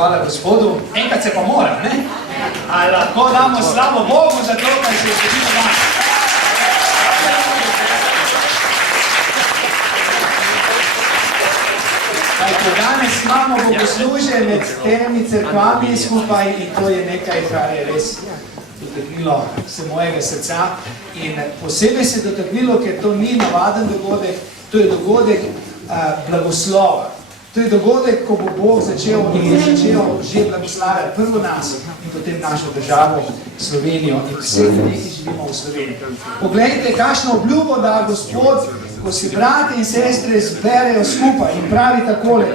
hvala Gospodu. Enkrat se pa moram, ne? Ali lahko damo slavo Bogu za to, kaj se je zgodilo danes. Kajto danes imamo bogoslužje med temi cerkvami skupaj in to je nekaj, kar je res dotaknilo se mojega srca. In posebej se dotaknilo, ker to ni navaden dogodek, to je dogodek blagoslova. To je dogodek, ko bo Bog začel in je začel že blagoslavljati prvo nas in potem našo državo, Slovenijo in vse ljudi, ki živimo v Sloveniji. Poglejte, kakšno obljubo da Gospod, ko se brati in sestre zberejo skupaj in pravi takole.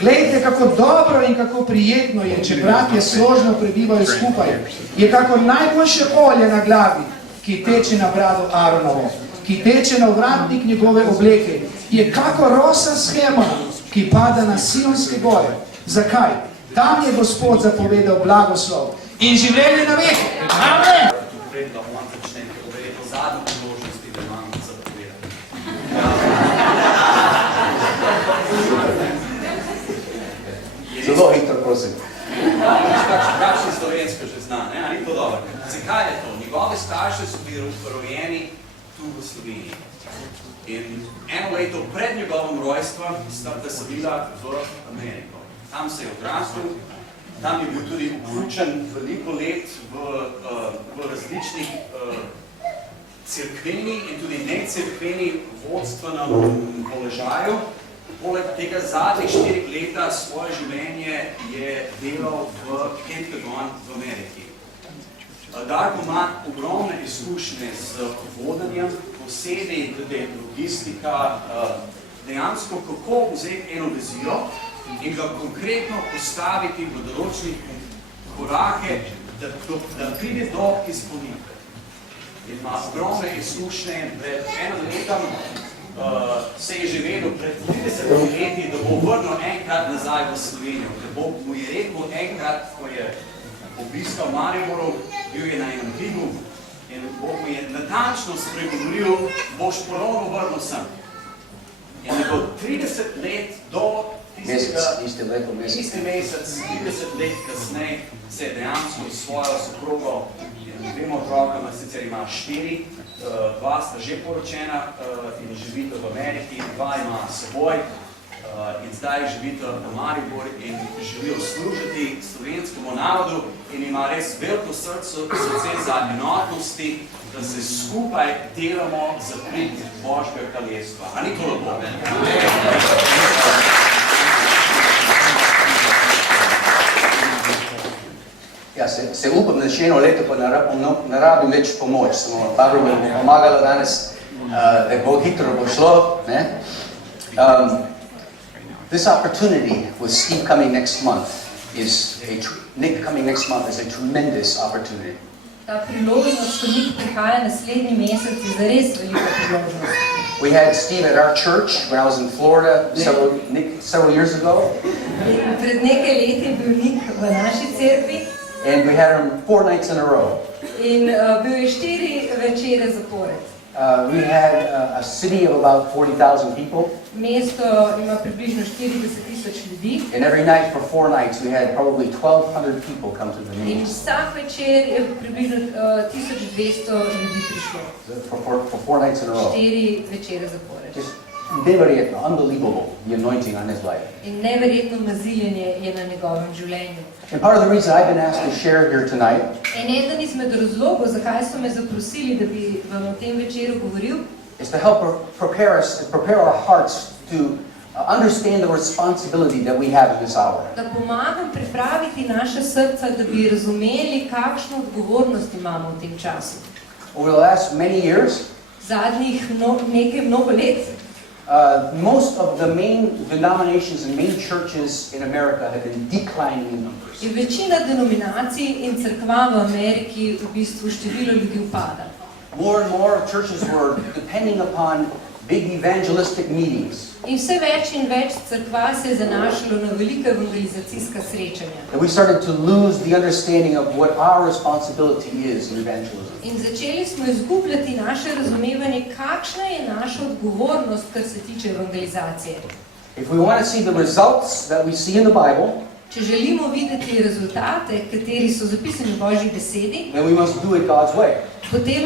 Glejte, kako dobro in kako prijetno je, če bratje složno prebivajo skupaj. Je kako najboljše olje na glavi, ki teče na brado Aaronovo, ki teče na ovratnik njegove obleke. Je kako rosa s Hermonom, ki pada na Sionske gore. Zakaj? Tam je Gospod zapovedal blagoslov in življenje na veke. Amen! Zelo hitro, prosim. Kakšni slovensko že zna, ne? Ali to dobro? Zakaj je to? Njegove starše so bili rojeni tu v Sloveniji. In eno leto pred njegovim rojstvom sta se bila v Ameriko. Tam se je odrastel, tam je bil tudi vključen veliko let v različnih cerkveni in tudi necirkveni vodstvenem položaju. Poleg tega zadnjih 4 leta svoje življenje je delal v Pentagon v Ameriki. Darko ima ogromne izkušnje z vodenjem, posebej glede logistika, dejansko kako vzeti eno vizijo in ga konkretno postaviti v določenih korake, da pride do izpolnitve. Ima ogromne izkušnje, pred enim letom se je že vedel pred 30 leti, da bo vrnil enkrat nazaj v Slovenijo, ker Bog mu je rekel enkrat, ko je obiskal Mariboru, bil je na enem dvigu in Bog mu je natančno spregovoril, boš ponovno vrnil sem. In je bilo 30 let do isti mesec, 30 let kasneje se je dejansko svojo soprogo in dvema otrokama, sicer ima 4, 2 sta že poročena in živita v Ameriki, 2 ima seboj in zdaj živita v Mariboru in želijo služiti slovenskemu narodu in ima res veliko srce za enotnosti, da se skupaj delamo za prid Božjega kraljestva. A ni to lepo? Ja, se upam, da še eno leto pa ne rabim več pomoč. Samo Barbara mi bo pomagala danes, da bo hitro bo šlo. This opportunity with Steve coming next month is Nick coming next month is a tremendous opportunity. Ta priložnost, ko Nick prihaja naslednji mesec, je zares velika priložnost. We had Steve at our church when I was in Florida several years ago. Pred nekaj leti je bil Nick v naši cerkvi. And we had him 4 nights in a row. In bil je 4 večere zapored. We had a city of about 40,000 people. Mesto ima približno 40,000 ljudi. And every night for 4 nights we had probably 1,200 people come to the meeting. In vsak večer je približno 1200 ljudi prišlo. For 4 nights in a row. 4 večere zapored. Neverjetno, unbelievable, the anointing on his life. In neverjetno maziljenje je na njegovem življenju. And part of the reason I've been asked to share here tonight In eden izmed razlogov, zakaj so me zaprosili, da bi vam o tem večeru govoril, is to help prepare our hearts to understand the responsibility that we have in this hour. Da pomagam pripraviti naše srca, da bi razumeli, kakšno odgovornost imamo v tem času. Over the last many years, Zadnjih mnogo let, most of the main denominations and main churches in America have been declining in numbers. je večina denominacij in cerkva v Ameriki v bistvu število ljudi upada. More and more churches were depending upon big evangelistic meetings. In vse več in več cerkva se je zanašalo na velika evangelizacijska srečanja. And we started to lose the understanding of what our responsibility is in evangelism. In začeli smo izgubljati naše razumevanje, kakšna je naša odgovornost, kar se tiče evangelizacije. If we want to see the results that we see in the Bible, Če želimo videti rezultate, kateri so zapisani v Božji besedi, then we must do it God's way. potem,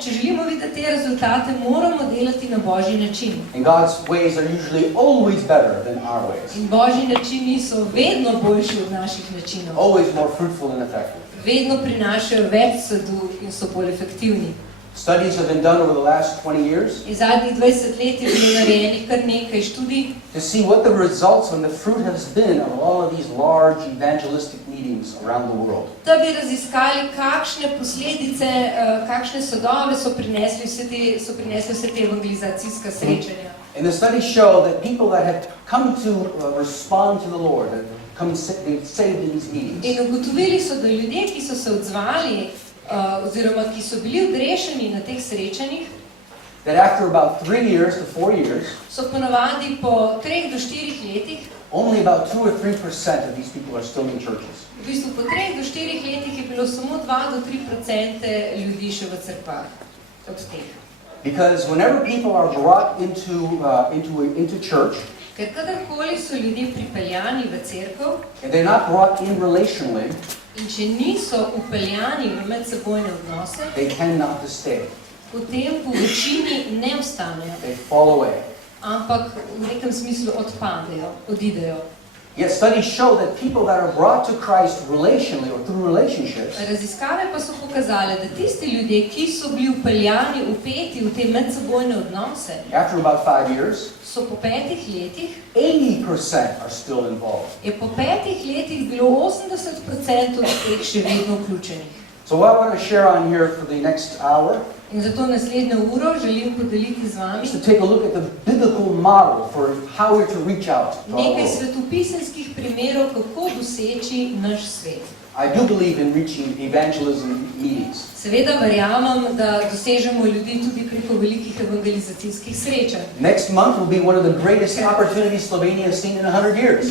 če želimo videti te rezultate, moramo delati na Božji način. And God's ways are usually always better than our ways. In Božji načini so vedno boljši od naših načinov. Always more fruitful and effective. Vedno prinašajo več sadu in so bolj efektivni. Studies have been done over the last 20 years In zadnjih 20 let je bilo narejenih kar nekaj študij, to see what the results and the fruit has been of all of these large evangelistic meetings around the world. da bi raziskali, kakšne posledice, kakšne sadove so prinesli vse te evangelizacijska srečanja. And the studies show that people that have come to respond to the Lord, that come they saved in these meetings, In ugotovili so, da ljudje, ki so se odzvali, oziroma ki so bili odrešeni na teh srečanjih, that after about 3 years to 4 years, so ponavadi po 3 do 4 letih, only about 2 or 3% of these people are still in churches. v bistvu po 3 do 4 letih je bilo samo 2 do 3% ljudi še v cerkvah od teh. Because whenever people are brought into church, Ker kadarkoli so ljudje pripeljani v cerkev, and they're not brought in relationally, in če niso upeljani v medsebojne odnose, they tend not to stay. potem po večini ne ostanejo, They fall away. ampak v nekem smislu odpadejo, odidejo. Yet studies show that people that are brought to Christ relationally or through relationships, Raziskave pa so pokazale, da tisti ljudje, ki so bili upeljani, upeti v te medsebojne odnose, after about 5 years, so po 5 letih, 80% are still involved. je po 5 letih bilo 80% od teh še vedno vključenih. So what I want to share on here for the next hour In zato naslednjo uro želim podeliti z vami is to take a look at the biblical model for how we're to reach out to our nekaj world. svetopisemskih primerov, kako doseči naš svet. I do believe in reaching evangelism meetings. Seveda verjamem, da dosežemo ljudi tudi preko velikih evangelizacijskih srečanj. Next month will be one of the greatest opportunities Slovenia has seen in 100 years.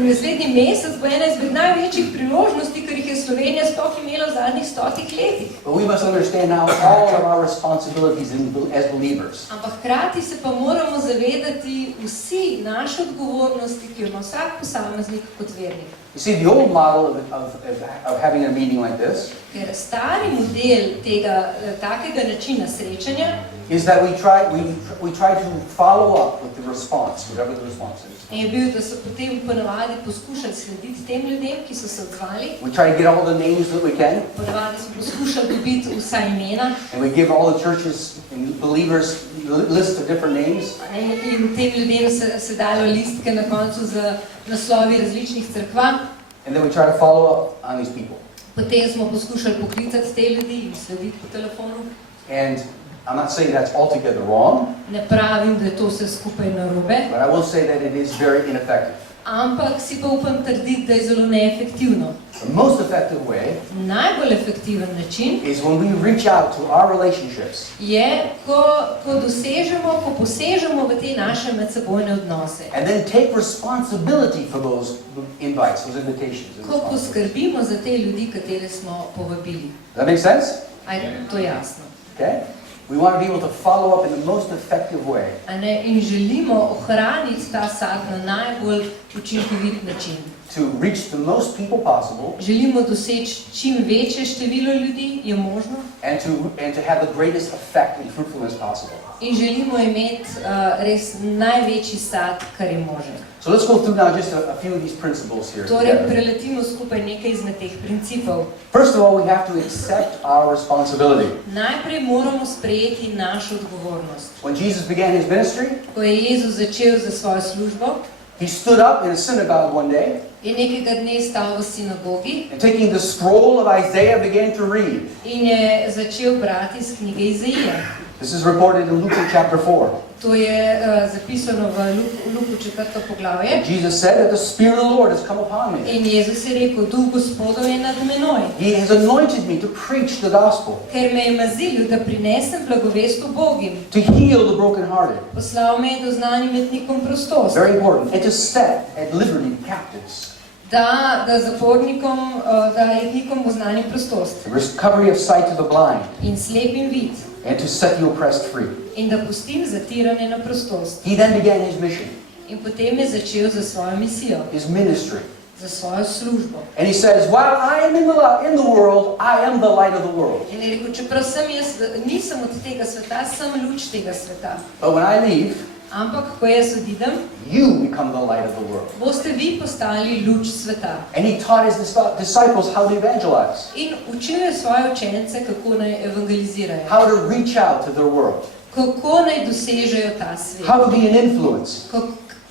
Naslednji mesec bo ena izmed največjih priložnosti, kar jih je Slovenija sploh imela v zadnjih 100 letih. But we must understand now all of our responsibilities as believers. Ampak hkrati se pa moramo zavedati vsi naše odgovornosti, ki jo ima vsak posameznik kot vernik. You see, the old model of having a meeting like this Ker stari model takega načina srečanja is that we try to follow up with the response, whatever the response is. je bil, da so potem ponavadi poskušali slediti tem ljudem, ki so se odzvali. We try to get all the names that we can, Ponavadi smo poskušali dobiti vsa imena and we give all the churches and believers a list of different names. in tem ljudem se dalo listke na koncu z naslovi različnih cerkva. And then we try to follow up on these people. Potem smo poskušali poklicati te ljudi in slediti po telefonu. And I'm not saying that's altogether wrong, Ne pravim, da je to vse skupaj narobe, but I will say that it is very ineffective. ampak si pa upam trditi, da je zelo neefektivno. The most effective way Najbolj efektiven način is when we reach out to our relationships je, ko posežemo v te naše medsebojne odnose. and then take responsibility for those invites, those invitations. and Ko responsibilities. poskrbimo za te ljudi, katere smo povabili. Does that make sense? Aj, to je jasno. Okay? We want to be able to follow up in the most effective way. A ne? In želimo ohraniti ta sad na najbolj učinkovit način. To reach the most people possible Želimo doseči čim večje število ljudi, je možno, and to have the greatest effect and fruitfulness possible. in želimo imeti res največji sad, kar je možen. So let's go through now just a few of these principles here. Torej, together. preletimo skupaj nekaj izmed teh principov. First of all, we have to accept our responsibility. Najprej moramo sprejeti našo odgovornost. When Jesus began his ministry, Ko je Jezus začel za svojo službo, he stood up in a synagogue one day je nekega dne stal v sinagogi and taking the scroll of Isaiah began to read. in je začel brati iz knjige Izaija. This is recorded in Luke chapter 4. To je zapisano v Luku 4. poglavje. Jesus said that the Spirit of the Lord has come upon me. In Jezus je rekel, Duh Gospodov je nad menoj, He has anointed me to preach the gospel, ker me je mazilil, da prinesem blagovest ubogim. to heal the brokenhearted. Poslal me je doznanim jetnikom prostost, Very important. And to set at liberty the captives. da zapornikom, da jetnikom bo znani prostost The recovery of sight to the blind. in slepim vid, And to set the oppressed free. in da pustim zatiranje na prostost. He then began his mission, In potem je začel za svojo misijo, his ministry. za svojo službo. And he says, while I am in the world, I am the light of the world. In je rekel, čeprav nisem od tega sveta, sem luč tega sveta. But when I leave, Ampak, ko jaz odidem, you become the light of the world. boste vi postali luč sveta. And he taught his disciples how to evangelize, In učil je svoje učence, kako naj evangelizirajo. how to reach out to their world, Kako naj dosežejo ta svet. how to be an influence.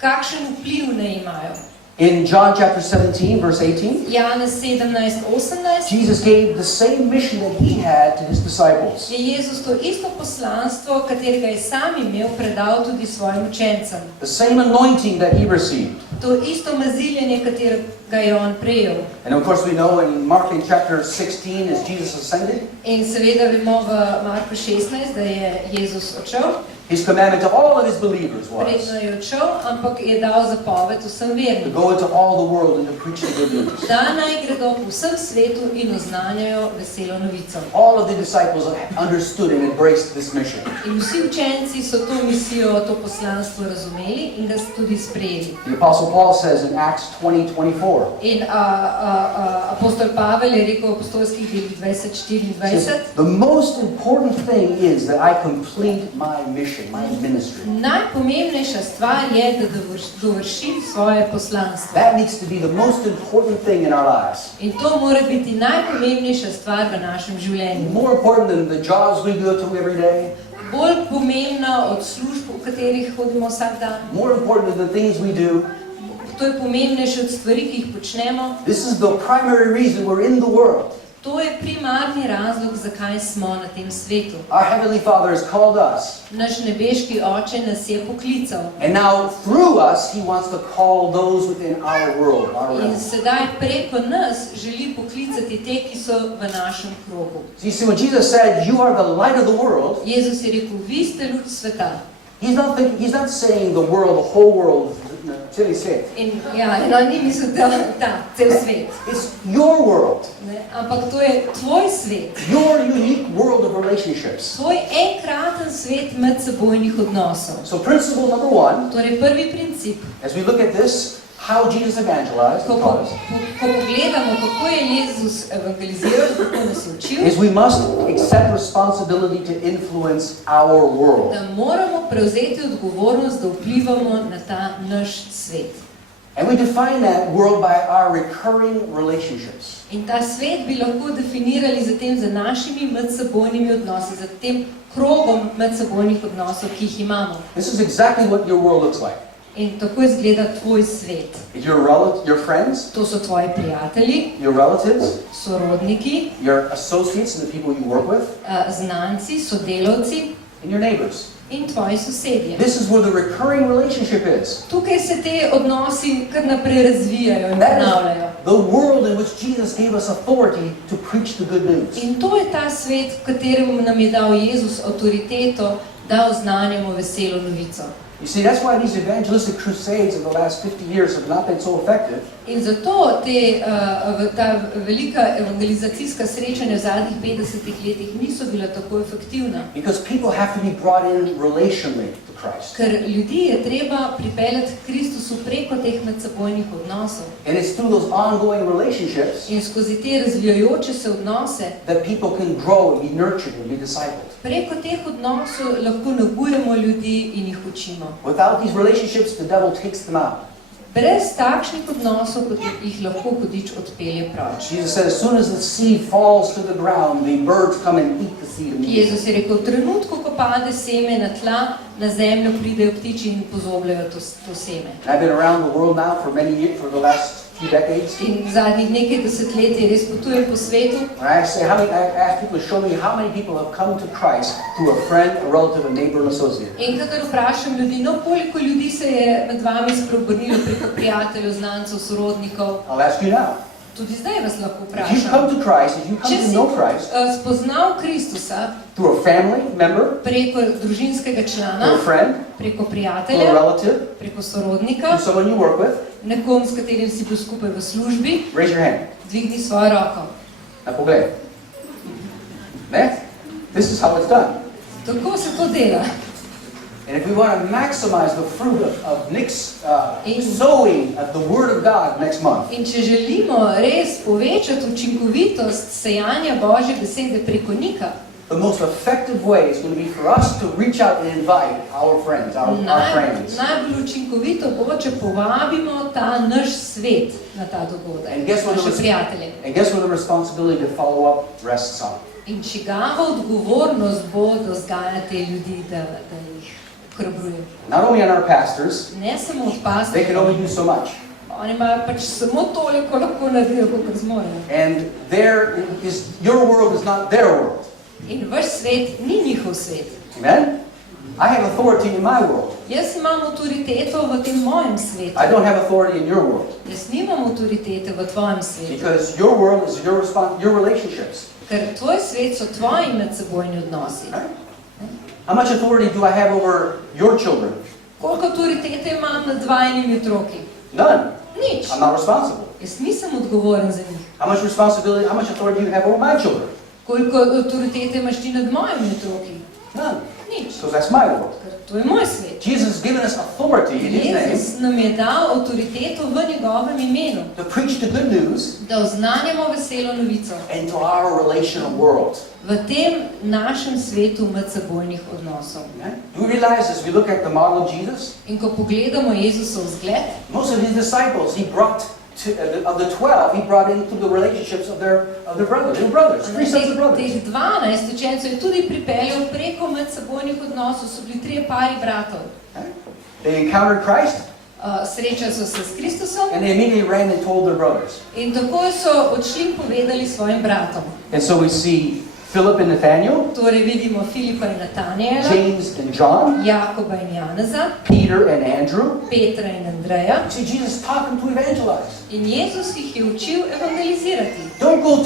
Kakšen vpliv naj imajo. In John chapter 17, verse 18, Janez 17:18 Jesus gave the same mission that he had to his disciples. je Jezus to isto poslanstvo, katerega je sam imel, predal tudi svojim učencem. The same anointing that he received. To isto maziljenje, katerega je on prejel. And of course we know in Mark in chapter 16 as Jesus ascended, In seveda vemo v Marku 16, da je Jezus odšel. his commandment to all of his believers was Predno je odšel, ampak je dal zapoved vsem to vernim, go into all the world and to preach the good news. da naj gredo po vsem svetu in oznanjajo veselo novico. All of the disciples understood and embraced this mission. In vsi učenci so to misijo, to poslanstvo razumeli in ga tudi sprejeli. The Apostle Paul says in Acts 20:24, In apostol Pavel je rekel v apostolskih delih 20:24, the most important thing is that I complete my mission, my ministry. najpomembnejša stvar je, da dovršim svoje poslanstvo. That needs to be the most important thing in our lives. In to mora biti najpomembnejša stvar v našem življenju. More important than the jobs we go to every day. Bolj pomembna od služb, v katerih hodimo vsak dan. More important than the things we do. To je pomembnejše od stvari, ki jih počnemo. This is the primary reason we're in the world. To je primarni razlog, zakaj smo na tem svetu. Our Heavenly Father has called us. Naš nebeški Oče nas je poklical. And now through us, He wants to call those within our world, our In realm. sedaj preko nas želi poklicati te, ki so v našem krogu. So you see, when Jesus said, you are the light of the world, Jezus je rekel, vi ste luč sveta. He's not saying the world, the whole world, cel svet. In on ni mislil, da cel svet. It's your world, Ne? Ampak to je tvoj svet. your unique world of relationships. Tvoj enkraten svet medsebojnih odnosov. So principle number one, Torej prvi princip, as we look at this, how Jesus evangelized, ko and taught us, pogledamo, kako je Jezus evangeliziral, kako nas je učil, is we must accept responsibility to influence our world. da moramo prevzeti odgovornost, da vplivamo na ta naš svet. And we define that world by our recurring relationships. In ta svet bi lahko definirali zatem za našimi medsebojnimi odnosi, za tem krogom medsebojnih odnosov, ki jih imamo. This is exactly what your world looks like. In tako izgleda tvoj svet. Your friends, To so tvoji prijatelji, your relatives, sorodniki, your associates and the people you work with, znanci, sodelavci and your neighbors. in tvoji sosedje. This is where the recurring relationship is. Tukaj se te odnosi kar naprej razvijajo in That ponavljajo. is the world in which Jesus gave us authority to preach the good news. In to je ta svet, v katerem nam je dal Jezus avtoriteto, da oznanjamo veselo novico. You see, that's why these evangelistic crusades of the last 50 years have not been so effective. In zato ta velika evangelizacijska srečanja v zadnjih 50 letih niso bila tako efektivna. Because people have to be brought in relationally to Christ. Ker ljudi je treba pripeljati k Kristusu preko teh medsebojnih odnosov. And it's through those ongoing relationships In skozi te razvijajoče se odnose, that people can grow and be nurtured and be discipled. preko teh odnosov lahko nagujemo ljudi in jih učimo. Without these relationships, the devil takes them out. Brez takšnih odnosov, kot jih lahko hudič odpelje proč. Jesus said, as soon as the seed falls to the ground, the birds come and eat the seed immediately. Jezus je rekel, v trenutku, ko pade seme na tla, na zemljo pridejo ptiči in pozobljajo to seme. And I've been around the world now for many years, for the last few decades. In zadnjih nekaj desetletij res potujem po svetu. When I ask people to show me how many people have come to Christ through a friend, a relative, a neighbor, an associate. In kadar vprašam ljudi, no koliko ljudi se je med vami spreobrnilo preko prijateljev, znancev, sorodnikov, I'll ask you now. tudi zdaj vas lahko If you've come vprašam. to Christ, if you come Če to si know Christ spoznal Kristusa through a family member, preko družinskega through člana, a friend, preko through a prijatelja, relative, preko sorodnika, through someone you work with, nekom, s katerim si bil skupaj v službi, raise your hand. dvigni svojo roko. Na pogled. Ne? This is how it's done. Tako se to dela. And if we want to maximize the fruit of Nick's sowing of the Word of God next month, In če želimo res povečati učinkovitost sejanja Božje besede preko Nika, the most effective way is going to be for us to reach out and invite our friends, our friends. najbolj učinkovito bo, če povabimo ta naš svet na ta dogodek, naše prijatelje. And guess what the responsibility to follow up rests on? In čigava odgovornost bo, da vzgaja te ljudi, da jih hrabruje. Not only on our pastors, Ne samo od they can only pastorjev, do so much. oni imajo pač samo toliko lahko naredijo, kot zmorejo. And your world is not their world. In vaš svet ni njihov svet. Amen? I have authority in my world. Jaz imam avtoriteto v tem mojem svetu. I don't have authority in your world. Jaz nimam avtoritete v tvojem svetu. Because your world is your relationships. Ker tvoj svet so tvoji medsebojni odnosi. Right? How much authority do I have over your children? Koliko avtoritete imam nad vajnimi otroki? None. Nič. I'm not responsible. Jaz nisem odgovoren za njih. How much authority do you have over my children? Koliko avtoritete imaš ti nad mojimi otroki? None. Nič. Because that's my world. Ker to je moj svet. Jesus has given us authority in His name Jezus nam je dal avtoriteto v njegovem imenu, to preach the good news da oznanjamo veselo novico into our relational world. v tem našem svetu medsebojnih odnosov. Do we realize as we look at the model of Jesus, In ko pogledamo Jezusov zgled, most of His disciples He brought of the 12, He brought into the relationships of their brothers, three sons of brothers. teh 12 učencev je tudi pripeljal preko medsebojnih odnosov, so bili 3 pari bratov. They encountered Christ, Srečali so se s Kristusom and they immediately ran and told their brothers. in takoj so odšli in povedali svojim bratom. And so we see Philip and Nathaniel, Torej vidimo Filipa in Natanijela, James and John, Jakoba in Janeza, Peter and Andrew. Petra in Andreja. See, Jesus taught them to evangelize. In Jezus jih je učil evangelizirati. Don't go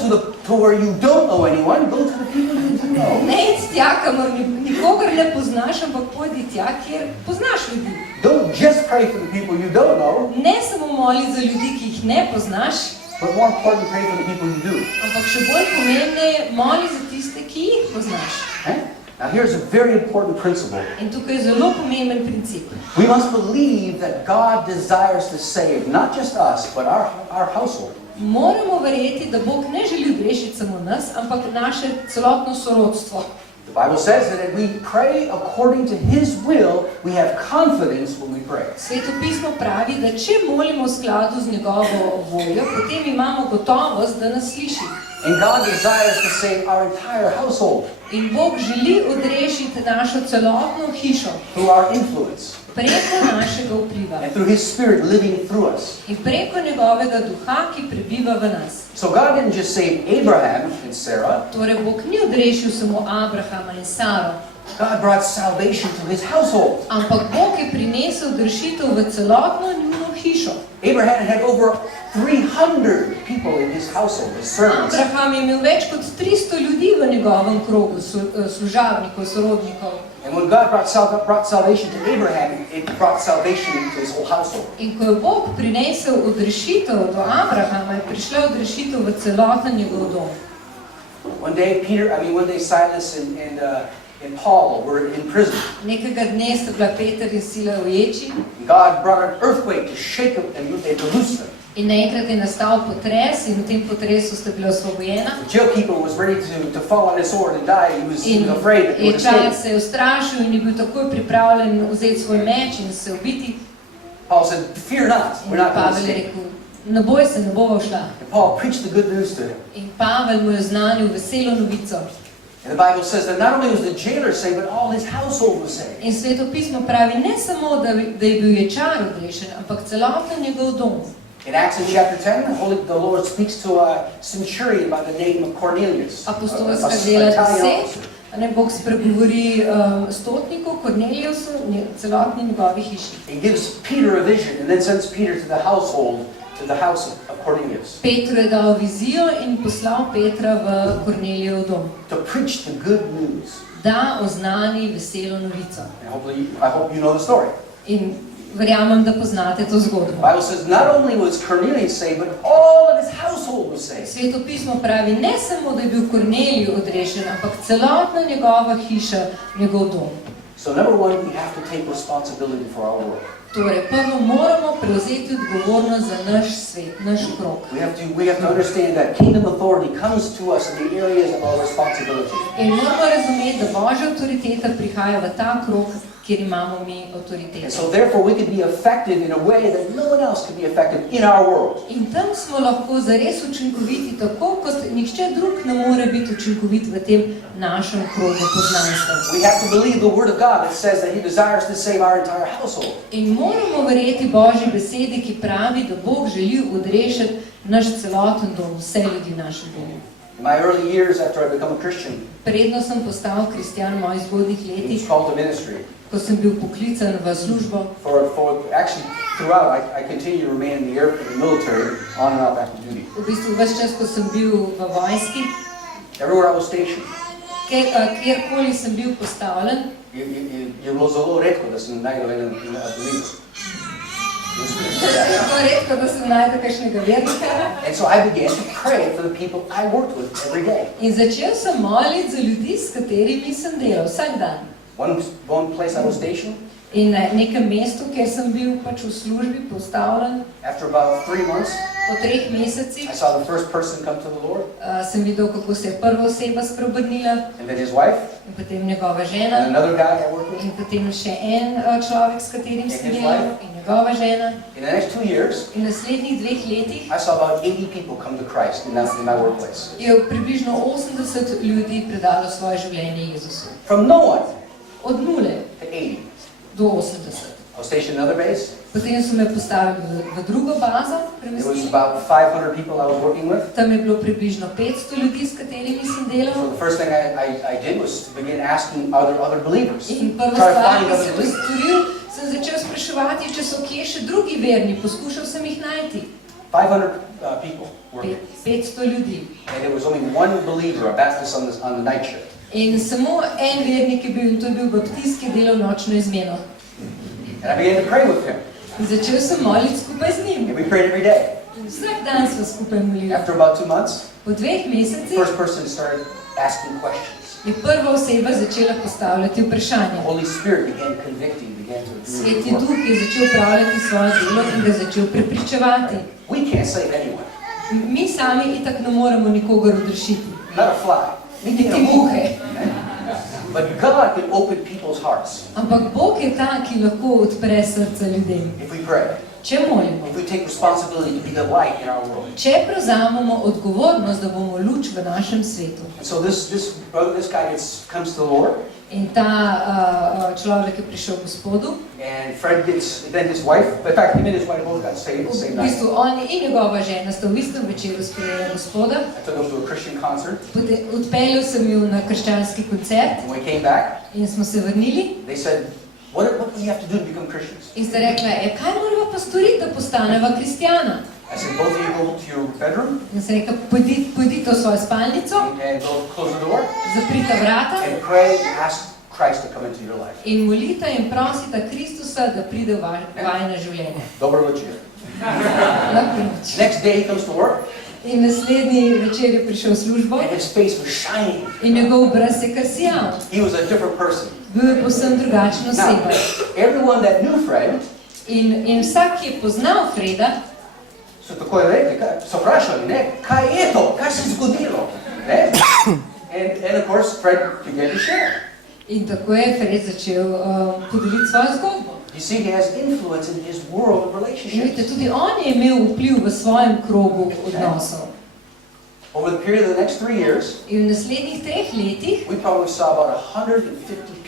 to where you don't know anyone. Go to the people you do know. Ne id tja, kamor nikogar ne poznaš, ampak pojdi tja, kjer poznaš ljudi. Don't just pray for the people you don't know, Ne samo moli za ljudi, ki jih ne poznaš, but more important, pray for the people you do. ampak še bolj pomembneje, moli za tiste, ki jih poznaš. Okay? Now here's a very important principle. In tukaj je zelo pomemben princip. We must believe that God desires to save not just us, but our household. Moramo verjeti, da Bog ne želi odrešiti samo nas, ampak naše celotno sorodstvo. The Bible says that if we pray according to His will, we have confidence when we pray. Sveto pismo pravi, da če molimo v skladu z njegovo voljo, potem imamo gotovost, da nas sliši. And God desires to save our entire household In Bog želi odrešiti našo celotno hišo through our influence preko našega vpliva and through His Spirit living through us. in preko njegovega duha, ki prebiva v nas. So God didn't just save Abraham and Sarah. Torej, Bog ni odrešil samo Abrahama in Saro, God brought salvation to His household. ampak Bog je prinesel odrešitev v celotno njuno hišo. Abraham had over 300 people in his household, his servants. Abraham je imel več kot 300 ljudi v njegovem krogu, služabnikov, sorodnikov. And when God brought salvation to Abraham, it brought salvation to his whole household. In ko je Bog prinesel odrešitev do Abrahama, je prišla odrešitev v celoten njegov dom. One day Silas and Paul were in prison. Nekega dne sta bila Peter in Sila uječi God brought an earthquake to shake them and to loose them. in naenkrat je nastal potres in v tem potresu sta bila osvobojena. The jailkeeper was ready to fall on his sword and die. He was In afraid that he would Čar escape. se je ustrašil in je bil takoj pripravljen vzeti svoj meč in se ubiti. Paul said, "Fear not, we're In not going to Pavel je escape." rekel, ne boj se, ne bova šla. And Paul preached the good news to him. In Pavel mu je oznanil veselo novico. And the Bible says that not only was the jailer saved, but all his household was saved. In Sveto pismo pravi ne samo, da je bil ječar odrešen, ampak celoten njegov dom. In Acts in chapter 10, the Lord speaks to a centurion by the name of Cornelius. Apostolska dela 10, Bog spregovori stotniku, Kornelijusu, celotni njegovi hiši. He gives Peter a vision and then sends Peter to the household, to the house of Cornelius. Petru je dal vizijo in poslal Petra v Kornelijev dom, To preach the good news. da oznani veselo novico. And I hope you know the story. In verjamem, da poznate to The zgodbo. Bible says not only was Cornelius saved, but all of his household was saved. Sveto pismo pravi ne samo, da je bil Kornelij odrešen, ampak celotna njegova hiša, njegov dom. So number one, we have to take responsibility for our world. Torej, prvo moramo prevzeti odgovornost za naš svet, naš krog. We have to understand that kingdom authority comes to us in the areas of our responsibility. In moramo razumeti, da Božja avtoriteta prihaja v ta krog, kjer imamo mi avtoriteto. And so therefore we can be effective in a way that no one else can be effective in our world. In tam smo lahko zares učinkoviti, tako kot nihče drug ne more biti učinkovit v tem našem krogu poznanstva. We have to believe the word of God that says that he desires to save our entire household. In moramo verjeti Božji besedi, ki pravi, da Bog želi odrešiti naš celoten dom, vse ljudi v našem domu. In my early years after I become a Christian, Predno sem postal kristjan v mojih zgodnjih I letih, was called to ministry. ko sem bil poklican v službo. Actually, throughout, I continued to remain in the military, on and off active duty. V bistvu ves čas, ko sem bil v vojski, Everywhere I was stationed, kjerkoli sem bil postavljen, je bilo zelo redko, da sem najdel en believer. tako redko, da sem najdel kakšnega vernika. And so I began to pray for the people I worked with every day. In začel sem moliti za ljudi, s katerimi sem delal vsak dan. One place I was stationed, In na nekem mestu, kjer sem bil pač v službi postavljen, after about 3 months, po 3 mesecih, I saw the first person come to the Lord, sem videl, kako se je prva oseba spreobrnila, and then his wife, in potem njegova and žena, another guy I worked with. in potem še en človek, s katerim sem delal, in njegova žena. In the next 2 years, In naslednjih 2 letih I saw about 80 people come to Christ in my workplace. je približno 80 ljudi predalo svoje življenje Jezusu. From no one Od 0 to 80. do 80. I was stationed in another base. Potem so me postavili v drugo bazo, There was premestili. about 500 people I was working with. Tam je bilo približno 500 ljudi, s katerimi sem So delal. the first thing I did was to begin asking other believers. In prva Try to stvar, find ki other sem jo believers. storil, sem začel spraševati, če so kje še drugi verni. Poskušal sem jih najti. 500 people working. 500 ljudi. And there was only one believer, a Baptist on the night shift. In samo en vernik je bil, in to je bil baptist, ki je delal nočno izmeno. And I began to pray with him. In začel sem moliti skupaj z njim. And we prayed every day. In vsak dan smo skupaj molili. After about 2 months, Po 2 the mesecih first person started asking questions. je prva oseba začela postavljati vprašanja. The Holy Spirit began convicting, began to Sveti work. Duh je začel upravljati svoje delo in ga začel prepričevati. We can't save anyone. Mi sami itak ne moremo nikogar odrešiti. Not a fly. Niti muhe. But God can open people's hearts Ampak Bog je ta, ki lahko odpre srca ljudem. if we pray. Če molimo, If we take responsibility to be the light in our world. če prevzamemo odgovornost, da bomo luč v našem svetu. And so this guy comes to the Lord, In ta človek je prišel k Gospodu. and then his wife, in fact, him and his wife both got saved the V same night. bistvu on in njegova žena sta v istem večeru sprejela Gospoda. I took him to a Christian concert. Odpeljal sem ju na krščanski koncert And when we came back, in smo se vrnili. they said, what do we have to do to become Christians? In sta rekla, kaj moramo pa storiti, da postaneva kristjana? I said, both of you go to your bedroom In sem rekla, pojdite v svojo spalnico, and go close the door zaprite vrata and pray and ask Christ to come into your life. in molite in prosite Kristusa, da pride v vajino življenje. Dobro večer. Lahko noč. Next day he comes to work In naslednji večer je prišel v službo and his face was shining. in njegov obraz je kar sijal. He was a different person. Bil je povsem drugačna Now, oseba. everyone that knew Fred, In vsak, ki je poznal Freda, so tako rekli, so vprašali, ne, kaj je to, kaj se je zgodilo, ne? And of course Fred began to share. in tako je Fred začel podeliti svojo zgodbo. You see, he has influence in his world of In vidite, relationships. tudi on je imel vpliv v svojem krogu odnosov. Over the period of the next 3 years, In v naslednjih 3 letih we probably saw about 150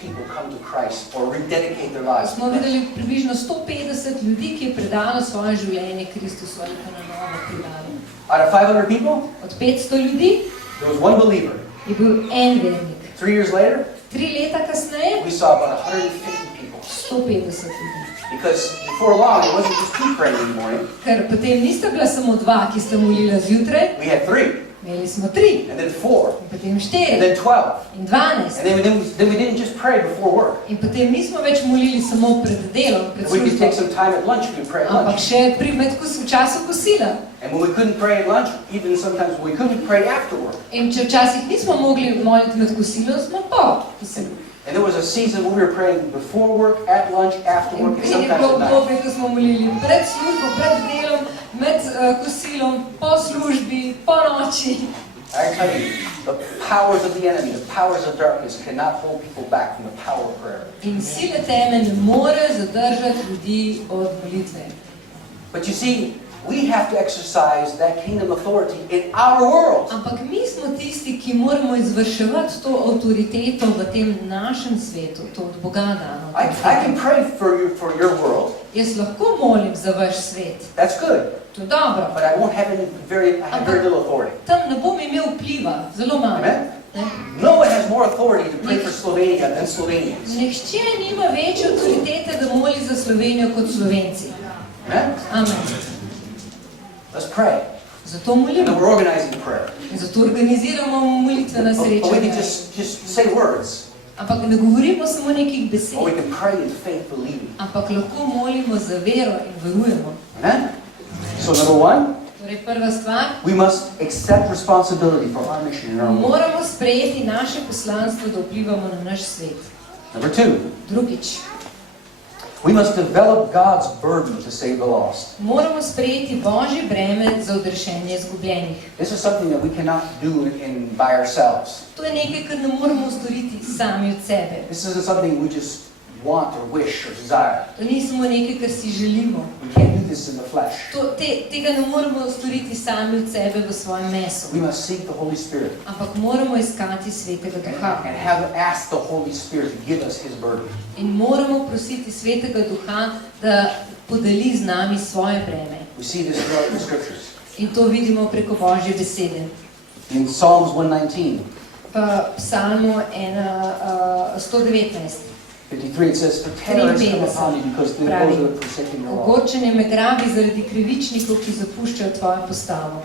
people come to Christ or rededicate their lives. smo videli približno 150 ljudi, ki je predalo svoje življenje Kristusu ali pa na novo predalo. Out of 500 people, Od 500 ljudi there was one believer. je bil en vernik. 3 years later, 3 leta kasneje we saw about 150 people. 150 ljudi. Because before long, it wasn't just 2 praying in the morning. Ker potem nista bila samo 2, ki sta molila zjutraj, We had 3, imeli smo 3, and then 4, in potem and 4, then 12. in 12. And then we didn't just pray before work. In potem nismo več molili samo pred delom, pred We could take službo, some time at lunch, we could pray at ampak lunch. še v času kosila. And when we couldn't pray at lunch, even sometimes we couldn't pray after work. In če včasih nismo mogli moliti med kosilom, smo po kosilu. And there was a season when we were praying before work, at lunch, after work, and In je sometimes bilo at night. obdobje, ko smo molili pred službo, pred delom, med kosilom, po službi, po noči. I tell you, the powers of the enemy, the powers of darkness cannot hold people back from the power of prayer. In sile teme ne more zadržati ljudi od molitve. But you see, we have to exercise that kingdom authority in our world. Ampak mi smo tisti, ki moramo izvrševati to avtoriteto v tem našem svetu, to od Boga dano. I can pray for your world. Jaz lahko molim za vaš svet. That's good. To je dobro. But I won't have I have very little authority. Tam ne bom imel vpliva, zelo malo. Amen? Ne? No one has more authority to pray for Slovenia than Slovenians. Nihče nima večje avtoritete, da moli za Slovenijo kot Slovenci. Amen? Amen. Let's pray. Zato molimo. And we're organizing prayer. In zato organiziramo molitvena But we can srečanja. just say words. Ampak ne govorimo samo nekih Or we besed. can pray in faith, believing. Ampak lahko molimo za vero in verujemo. Amen? So number one, Torej prva stvar, we must accept responsibility for our mission in our world. moramo sprejeti naše poslanstvo, da vplivamo na naš svet. Number two, Drugič, we must develop God's burden to save the lost. moramo sprejeti Božje breme za odrešenje izgubljenih. This is something that we cannot do by ourselves. To je nekaj, kar ne moremo storiti sami od sebe. This isn't something we just want or wish or desire. To ni samo nekaj, kar si želimo. We can't do this in the flesh. Tega ne moremo storiti sami od sebe v svojem mesu. We must seek the Holy Spirit Ampak moramo iskati Svetega Duha. and ask the Holy Spirit to give us His burden. In moramo prositi Svetega Duha, da podeli z nami svoje breme. We see this throughout the Scriptures. In to vidimo preko Božje besede. In Psalms 119, V Psalmu 119. 53, it says, "For terror has come upon you because those that are forsaking your law." Ogorčenje me grabi zaradi krivičnikov, ki zapuščajo tvojo postavo.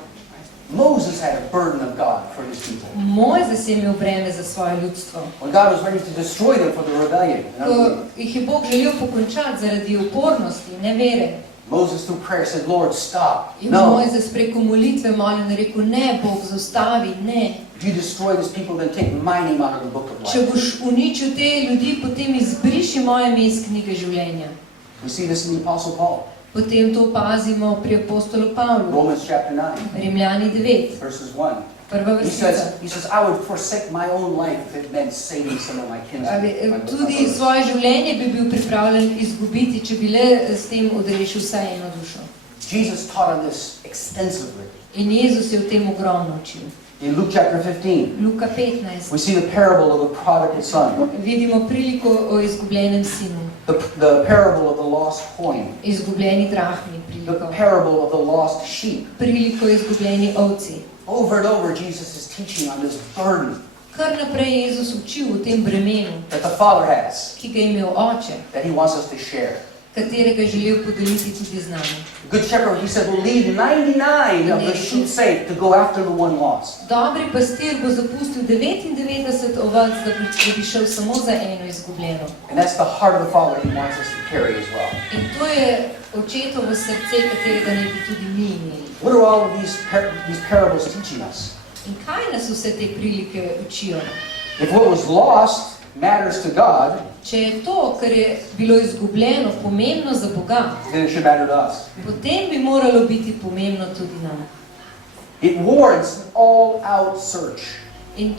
Moses had a burden of God for his people. Mojzes je imel breme za svoje ljudstvo. When God was ready to destroy them for the rebellion, Ko jih je Bog želel pokončati zaradi upornosti, nevere, Moses through prayer said, "Lord, stop. je No. Mojzes preko molitve molil in rekel, ne, Bog, zaustavi, ne. If you destroy this people, then take my name out of the book of Če life." boš uničil te ljudi, potem izbriši moje ime iz knjige življenja. We see this in the Apostle Paul. Potem to opazimo pri apostolu Pavlu. Romans chapter 9, Rimljani 9, verses 1. prva He says, vrstica. I would forsake my own life if it meant saving some of my kinsmen. Tudi svoje življenje bi bil pripravljen izgubiti, če bi le s tem odrešil vsaj eno dušo. Jesus taught on this extensively. In Jezus je o tem ogromno učil. In Luke chapter 15, Luka 15. we see the parable of the prodigal son, Vidimo priliko o izgubljenem sinu, the parable of the lost coin, izgubljeni drahmi, the priliko, parable of the lost sheep. priliko o izgubljeni ovci. Over and over, Jesus is teaching on this burden Kar naprej Jezus učil o tem bremenu, that the Father has, ki ga je imel oče, that He wants us to share. katerega je želel podeliti tudi z nami. The Good Shepherd, He said, will leave 99 of the sheep safe to go after the one lost. Dobri pastir bo zapustil 99 ovac, da bi šel samo za eno izgubljeno. And that's the heart of the Father He wants us to carry as well. In to je očetovo srce, katerega naj bi tudi mi imeli. What are all of these parables teaching us? In kaj nas vse te prilike učijo? If what was lost matters to God, Če je to, kar je bilo izgubljeno, pomembno za Boga, then it should matter to us. potem bi moralo biti pomembno tudi nam. It warrants an all-out search, In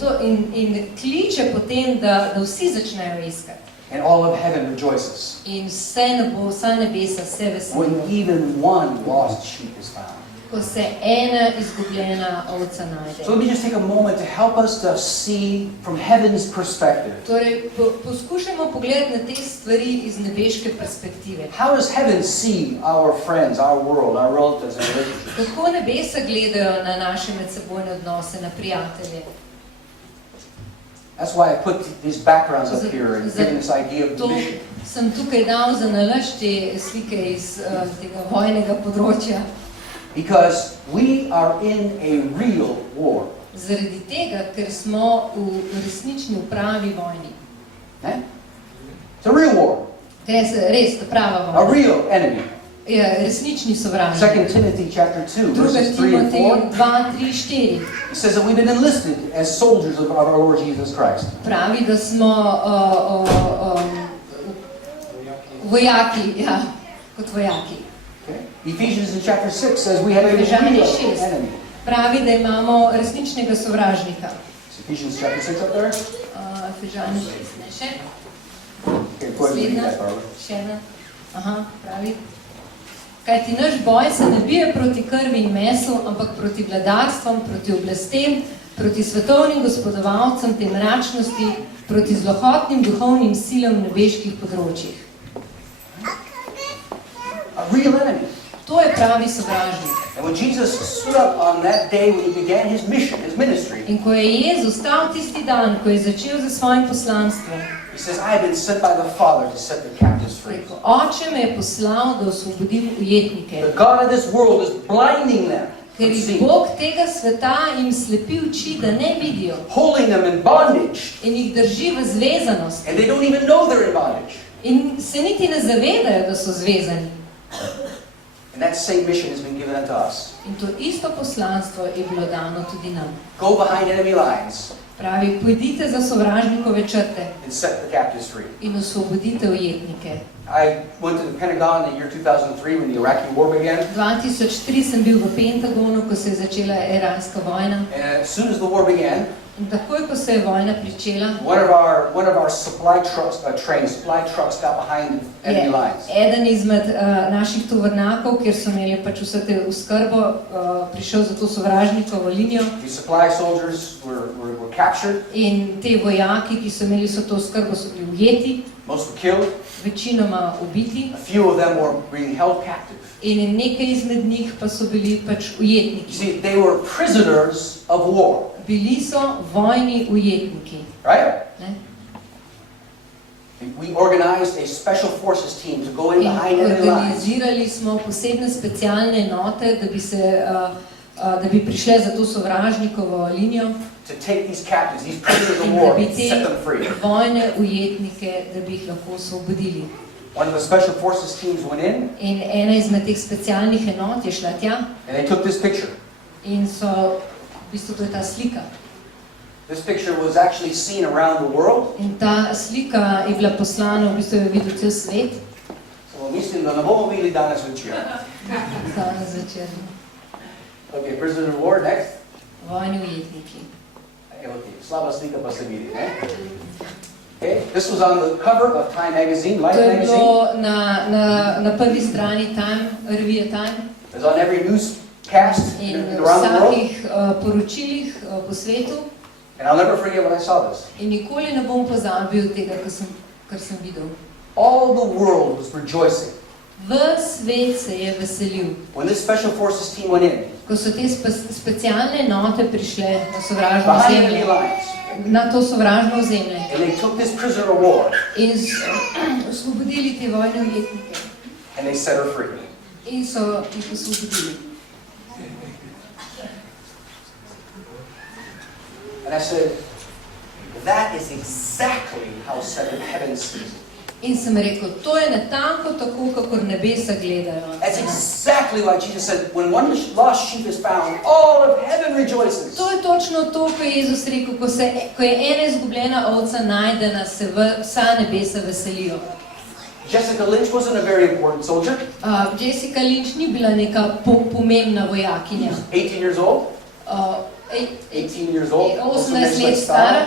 kliče potem, da vsi začnejo iskati. and all of heaven rejoices In vsa nebesa se veselijo, when even one lost sheep is found. ko se ena izgubljena ovca najde. So let me just take a moment to help us to see from heaven's perspective. Torej, poskušajmo pogledati na te stvari iz nebeške perspektive. How does heaven see our friends, our world, our relatives and relationships? Kako nebesa gledajo na naše medsebojne odnose, na prijatelje? That's why I put these backgrounds up here and given this idea of To mission. sem tukaj dal za nalašč te slike iz tega vojnega področja. Because we are in a real war. Zaradi tega, ker smo v resnični v pravi vojni. Eh? It's a real war. Gre se res, ta prava A vojna. real enemy. resnični sovražnik. 2 Timothy chapter 2, 2. verses 3 and Timotej 4. 2, 3, 4. It says that we've been enlisted as soldiers of our Lord Jesus Christ. Pravi, da smo vojaki, ja, kot vojaki. Okay. Ephesians in chapter 6 says we have a Efežani real 6 enemy. pravi, da imamo resničnega sovražnika. Is Ephesians chapter 6 up there? Efežani 6, ne še? Okay, go ahead and read that, Barbara. Še ena. Aha, pravi. Kajti naš boj se ne bije proti krvi in mesu, ampak proti vladarstvom, proti oblastem, proti svetovnim gospodovalcem te mračnosti, proti zlohotnim duhovnim silam v nebeških področjih. A real enemy. To je pravi sovražnik. And when Jesus stood up on that day when he began his mission, his ministry, In ko je Jezus stal tisti dan, ko je začel za svojim poslanstvom, he says, I have been sent by the Father to set the captives free. rekel, Oče me je poslal, da osvobodim ujetnike, The God of this world is blinding them ker from jih seeing, Bog tega sveta jim slepi oči, da ne vidijo holding them in bondage, in jih drži v zvezanosti. and they don't even know they're in bondage. In se niti ne zavedajo, da so zvezani. And that same mission has been given unto us. In to isto poslanstvo je bilo dano tudi nam. Go behind enemy lines Pravi, pojdite za sovražnikove črte and set the captives free. in osvobodite ujetnike. I went to the Pentagon in the year 2003 when the Iraqi war began. 2003 sem bil v Pentagonu, ko se je začela iranska vojna. And as soon as the war began, In takoj, ko se je vojna pričela, one of our supply trucks, trained supply trucks, got behind enemy je lines. eden izmed naših tovornjakov, kjer so imeli pač vse te oskrbo, prišel za to sovražnikovo linijo. These supply soldiers were captured. In te vojaki, ki so imeli vso to oskrbo, so bili ujeti, Most were killed. večinoma ubiti. A few of them were being held captive. In nekaj izmed njih pa so bili pač You ujetniki. see, they were prisoners of war, Bili so vojni ujetniki. right? Ne? We organized a special forces team to go in In behind enemy lines. organizirali smo posebne specialne enote, da bi prišle za to sovražnikovo linijo, To take these captives, these prisoners of in da war, bi and te set them free. vojne ujetnike, da bi jih lahko osvobodili. One of the special forces teams went in, In ena izmed teh specialnih enot je šla tja and they took this picture. in so, v bistvu to je ta slika. This picture was actually seen around the world. In ta slika je bila poslana, v bistvu je videl cel svet. So mislim, da ne bomo videli danes večer. Danes večer. Okay, prisoner of war, next. Vojni ujetniki. Okay, slaba slika pa se vidi, ne? Okay, this was on the cover of Time magazine, Life To je magazine. bilo na prvi strani Time, revije Time. It was on every newscast In v around the world. vsakih poročilih po svetu. And I'll never forget when I saw this. In nikoli ne bom pozabil tega, kar sem videl. All the world was rejoicing Ves svet se je veselil. when this special forces team went in, Ko so te specialne enote prišle na sovražno behind enemy ozemlje, lines, na to sovražno ozemlje and they took this prisoner of war in osvobodili te vojne ujetnike. and they set her free. In so jih osvobodili. And I said, that is exactly how heaven sees it. In sem rekel, to je natanko tako, kakor nebesa gledajo. That's exactly why Jesus said, when one lost sheep is found, all of heaven rejoices. To je točno to, ko je Jezus rekel, ko je ena izgubljena ovca najdena, se vsa nebesa veselijo. Jessica Lynch wasn't a very important soldier. Jessica Lynch ni bila neka pomembna vojakinja. 18 years old. 18 years old. 18 let stara.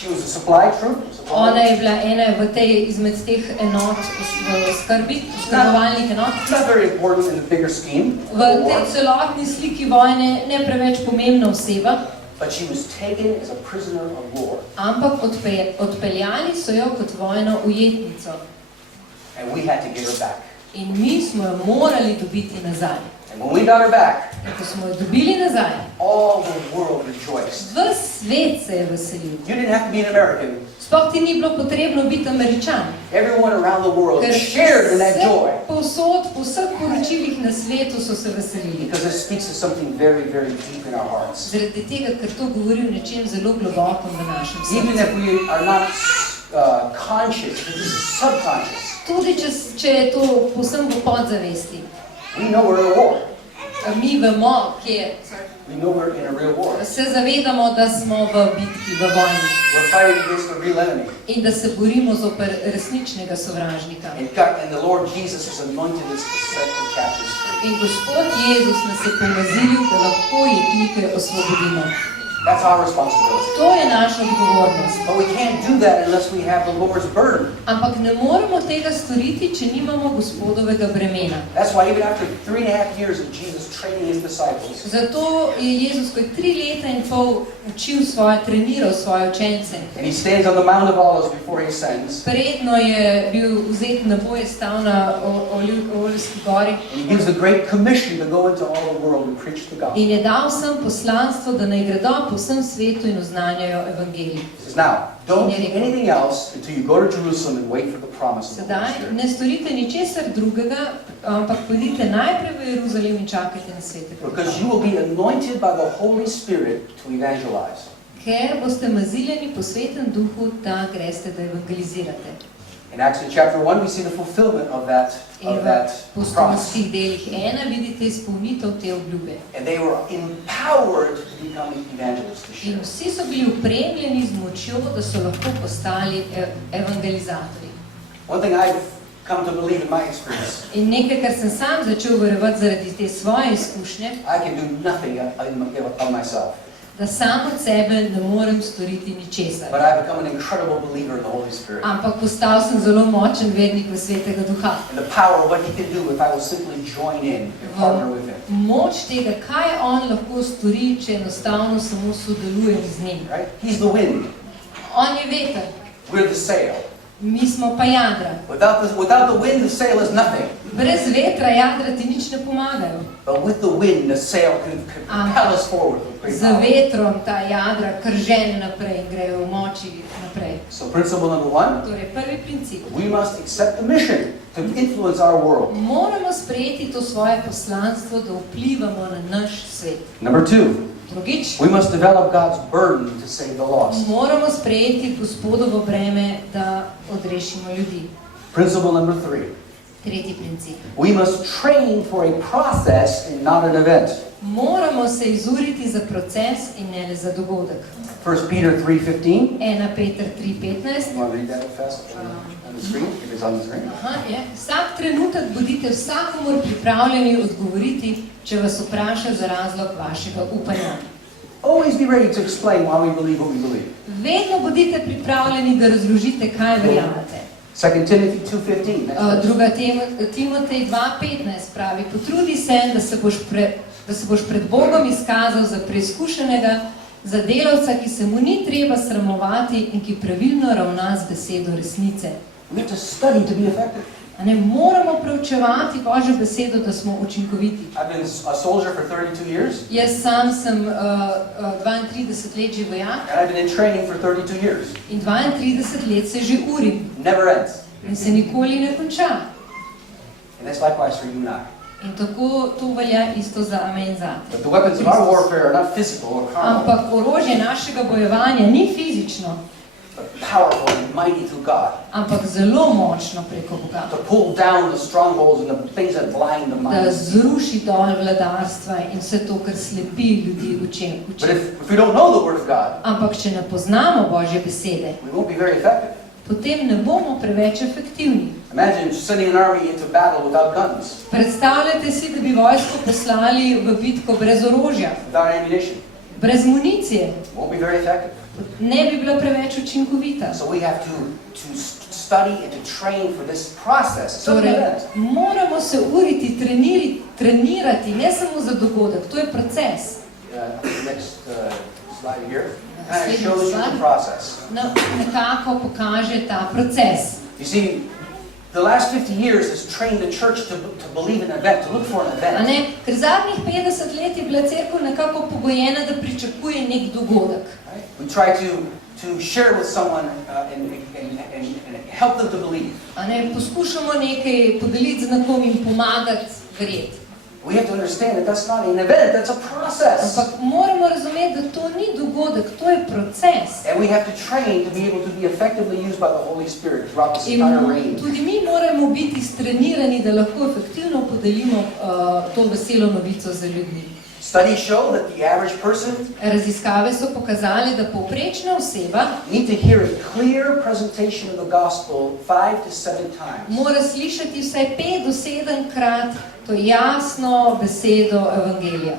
She was a supply troop. Ona je bila ena v tej izmed teh enot v skrbovalnih enot. Not very important in the bigger scheme. V tej celotni sliki vojne ne preveč pomembna oseba. But she was taken as a prisoner of war. Ampak odpeljali so jo kot vojno ujetnico. And we had to get her back. In mi smo jo morali dobiti nazaj. And when we got her back, In ko smo jo dobili nazaj, all the world rejoiced. ves svet se je veselil. You didn't have to be an American. Sploh ti ni bilo potrebno biti Američan. Everyone around the world Ker shared in that joy. povsod, po vseh poročilih na svetu so se veselili. Because it speaks to something very, very deep in our hearts. Zaradi tega, ker to govori o nečem zelo globokom v našem Even srcu. if we are not conscious, if this is subconscious, Tudi če je to povsem v podzavesti. We know we're in a war. Mi vemo, kje We know we're in a real war. se zavedamo, da smo v bitki, v vojni. We're fighting against a real enemy. In da se borimo zoper resničnega sovražnika. And the Lord Jesus has anointed us to set the captives free. In Gospod Jezus nas je pomazil, da lahko jetnike osvobodimo. That's our responsibility. To je naša odgovornost. But we can't do that unless we have the Lord's burden. Ampak ne moremo tega storiti, če nimamo Gospodovega bremena. That's why even after 3.5 years of Jesus training his disciples, Zato je Jezus, ko je 3 leta in pol treniral svoje učence, and he stands on the Mount of Olives before he ascends, predno je bil vzet na boj, stal na Oljski gori and he gives the great commission to go into all the world and preach the gospel. in je dal vsem poslanstvo, da naj gredo po vsem svetu in oznanjajo evangelij. He says, now, don't do anything else until you go to Jerusalem and wait for the promise of the Holy Sedaj Spirit. ne storite ničesar drugega, ampak pojdite najprej v Jeruzalem in čakajte na Svetega Because Duha. you will be anointed by the Holy Spirit to evangelize. Ker boste maziljeni po Svetem Duhu, da greste, da evangelizirate. In Acts chapter 1, we see the fulfillment of that In v promise. apostolskih delih 1 vidite izpolnitev te obljube. And they were empowered to become evangelists. To In share. vsi so bili upremljeni z močjo, da so lahko postali evangelizatorji. One thing I've come to believe in my experience, In nekaj, kar sem sam začel verjevati zaradi te svoje izkušnje, I can do nothing of myself. da sam od sebe ne morem storiti ničesar. But I've become an incredible believer in the Holy Spirit. Ampak postal sem zelo močen vernik v Svetega Duha. And the power of what he can do if I will simply join in and partner with him. Moč tega, kaj on lahko stori, če enostavno samo sodelujem z njim. Right? He's the wind. On je veter, We're the sail. mi smo pa jadra. Without the wind, the sail is nothing. Brez vetra jadra ti nič ne pomagajo. But with the wind, the sail can propel us forward with great Z power. vetrom ta jadra kržene naprej in grejo v moči naprej. So principle number 1, Torej, prvi princip. we must accept the mission to influence our world. Moramo sprejeti to svoje poslanstvo, da vplivamo na naš svet. Number 2, Drugič, we must develop God's burden to save the lost. moramo sprejeti Gospodovo breme, da odrešimo ljudi. Principle number 3, Tretji princip. we must train for a process and not an event. Moramo se izuriti za proces in ne le za dogodek. 1 Peter 3:15. 1 Peter 3:15. You want to read that fast on the screen? If it's on the screen. Aha, je. Vsak trenutek bodite vsakomur pripravljeni odgovoriti, če vas vpraša za razlog vašega upanja. Always be ready to explain why we believe what we believe. Vedno bodite pripravljeni, da razložite, kaj verjamete. 2 Timothy 2:15. next verse. Druga Timotej 2:15 pravi, potrudi se, da se boš pred Bogom izkazal za preizkušenega, za delavca, ki se mu ni treba sramovati in ki pravilno ravna z besedo resnice. We have to study to be effective. A ne moramo preučevati Božjo besedo, da smo učinkoviti. I've been a soldier for 32 years, Jaz sam sem 32 let že vojak and I've been in training for 32 years. in 32 let se že urim Never ends. in se nikoli ne konča. And that's likewise for you and I. In tako to velja isto za me in zate. But the weapons of our warfare are not physical or carnal, Ampak orožje našega bojevanja ni fizično, but powerful and mighty through God. ampak zelo močno preko Boga. To pull down the strongholds and the things that blind the Da mind. zruši dol vladarstva in vse to, kar slepi ljudi učem. But if we don't know the Word of God, Ampak če ne poznamo Božje besede, we won't be very effective. potem ne bomo preveč efektivni. Imagine sending an army into battle without guns, Predstavljajte si, da bi vojsko poslali v bitko brez orožja, without ammunition. brez municije. Won't be very effective. Ne bi bila preveč učinkovita. So we have to study and to train for this process. It's not an Torej, event. moramo se uriti, trenirati, ne samo za dogodek, to je proces. Next slide here. Kind of shows you the process. Nekako pokaže ta proces. You see, the last 50 years has trained the church to believe in an event, to look for an A event. ne? Ker zadnjih 50 let je bila cerkev nekako pogojena, da pričakuje nek dogodek. Right? We try to share with someone and help them to believe. A ne? Poskušamo nekaj podeliti z nekom in pomagati verjeti. We have to understand that that's not an event, that's a process. Ampak moramo razumeti, da to ni dogodek, to je proces. And we have to train to be able to be effectively used by the Holy Spirit throughout this entire In reign. tudi mi moramo biti strenirani, da lahko efektivno podelimo to veselo novico za ljudi. Studies show that the average person Raziskave so pokazali, da povprečna oseba need to hear a clear presentation of the gospel 5 to 7 times mora slišati vsaj 5 do 7 krat to jasno besedo evangelija.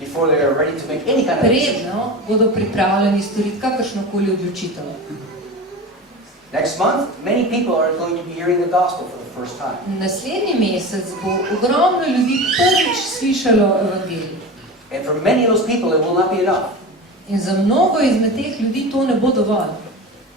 before they are ready to make any kind of decision. Predno bodo pripravljeni storiti kakršnokoli odločitev. Next month, many people are going to be hearing the gospel for the first time. Naslednji mesec bo ogromno ljudi prvič slišalo evangelij. And for many of those people, it will not be enough. In za mnogo izmed teh ljudi to ne bo dovolj.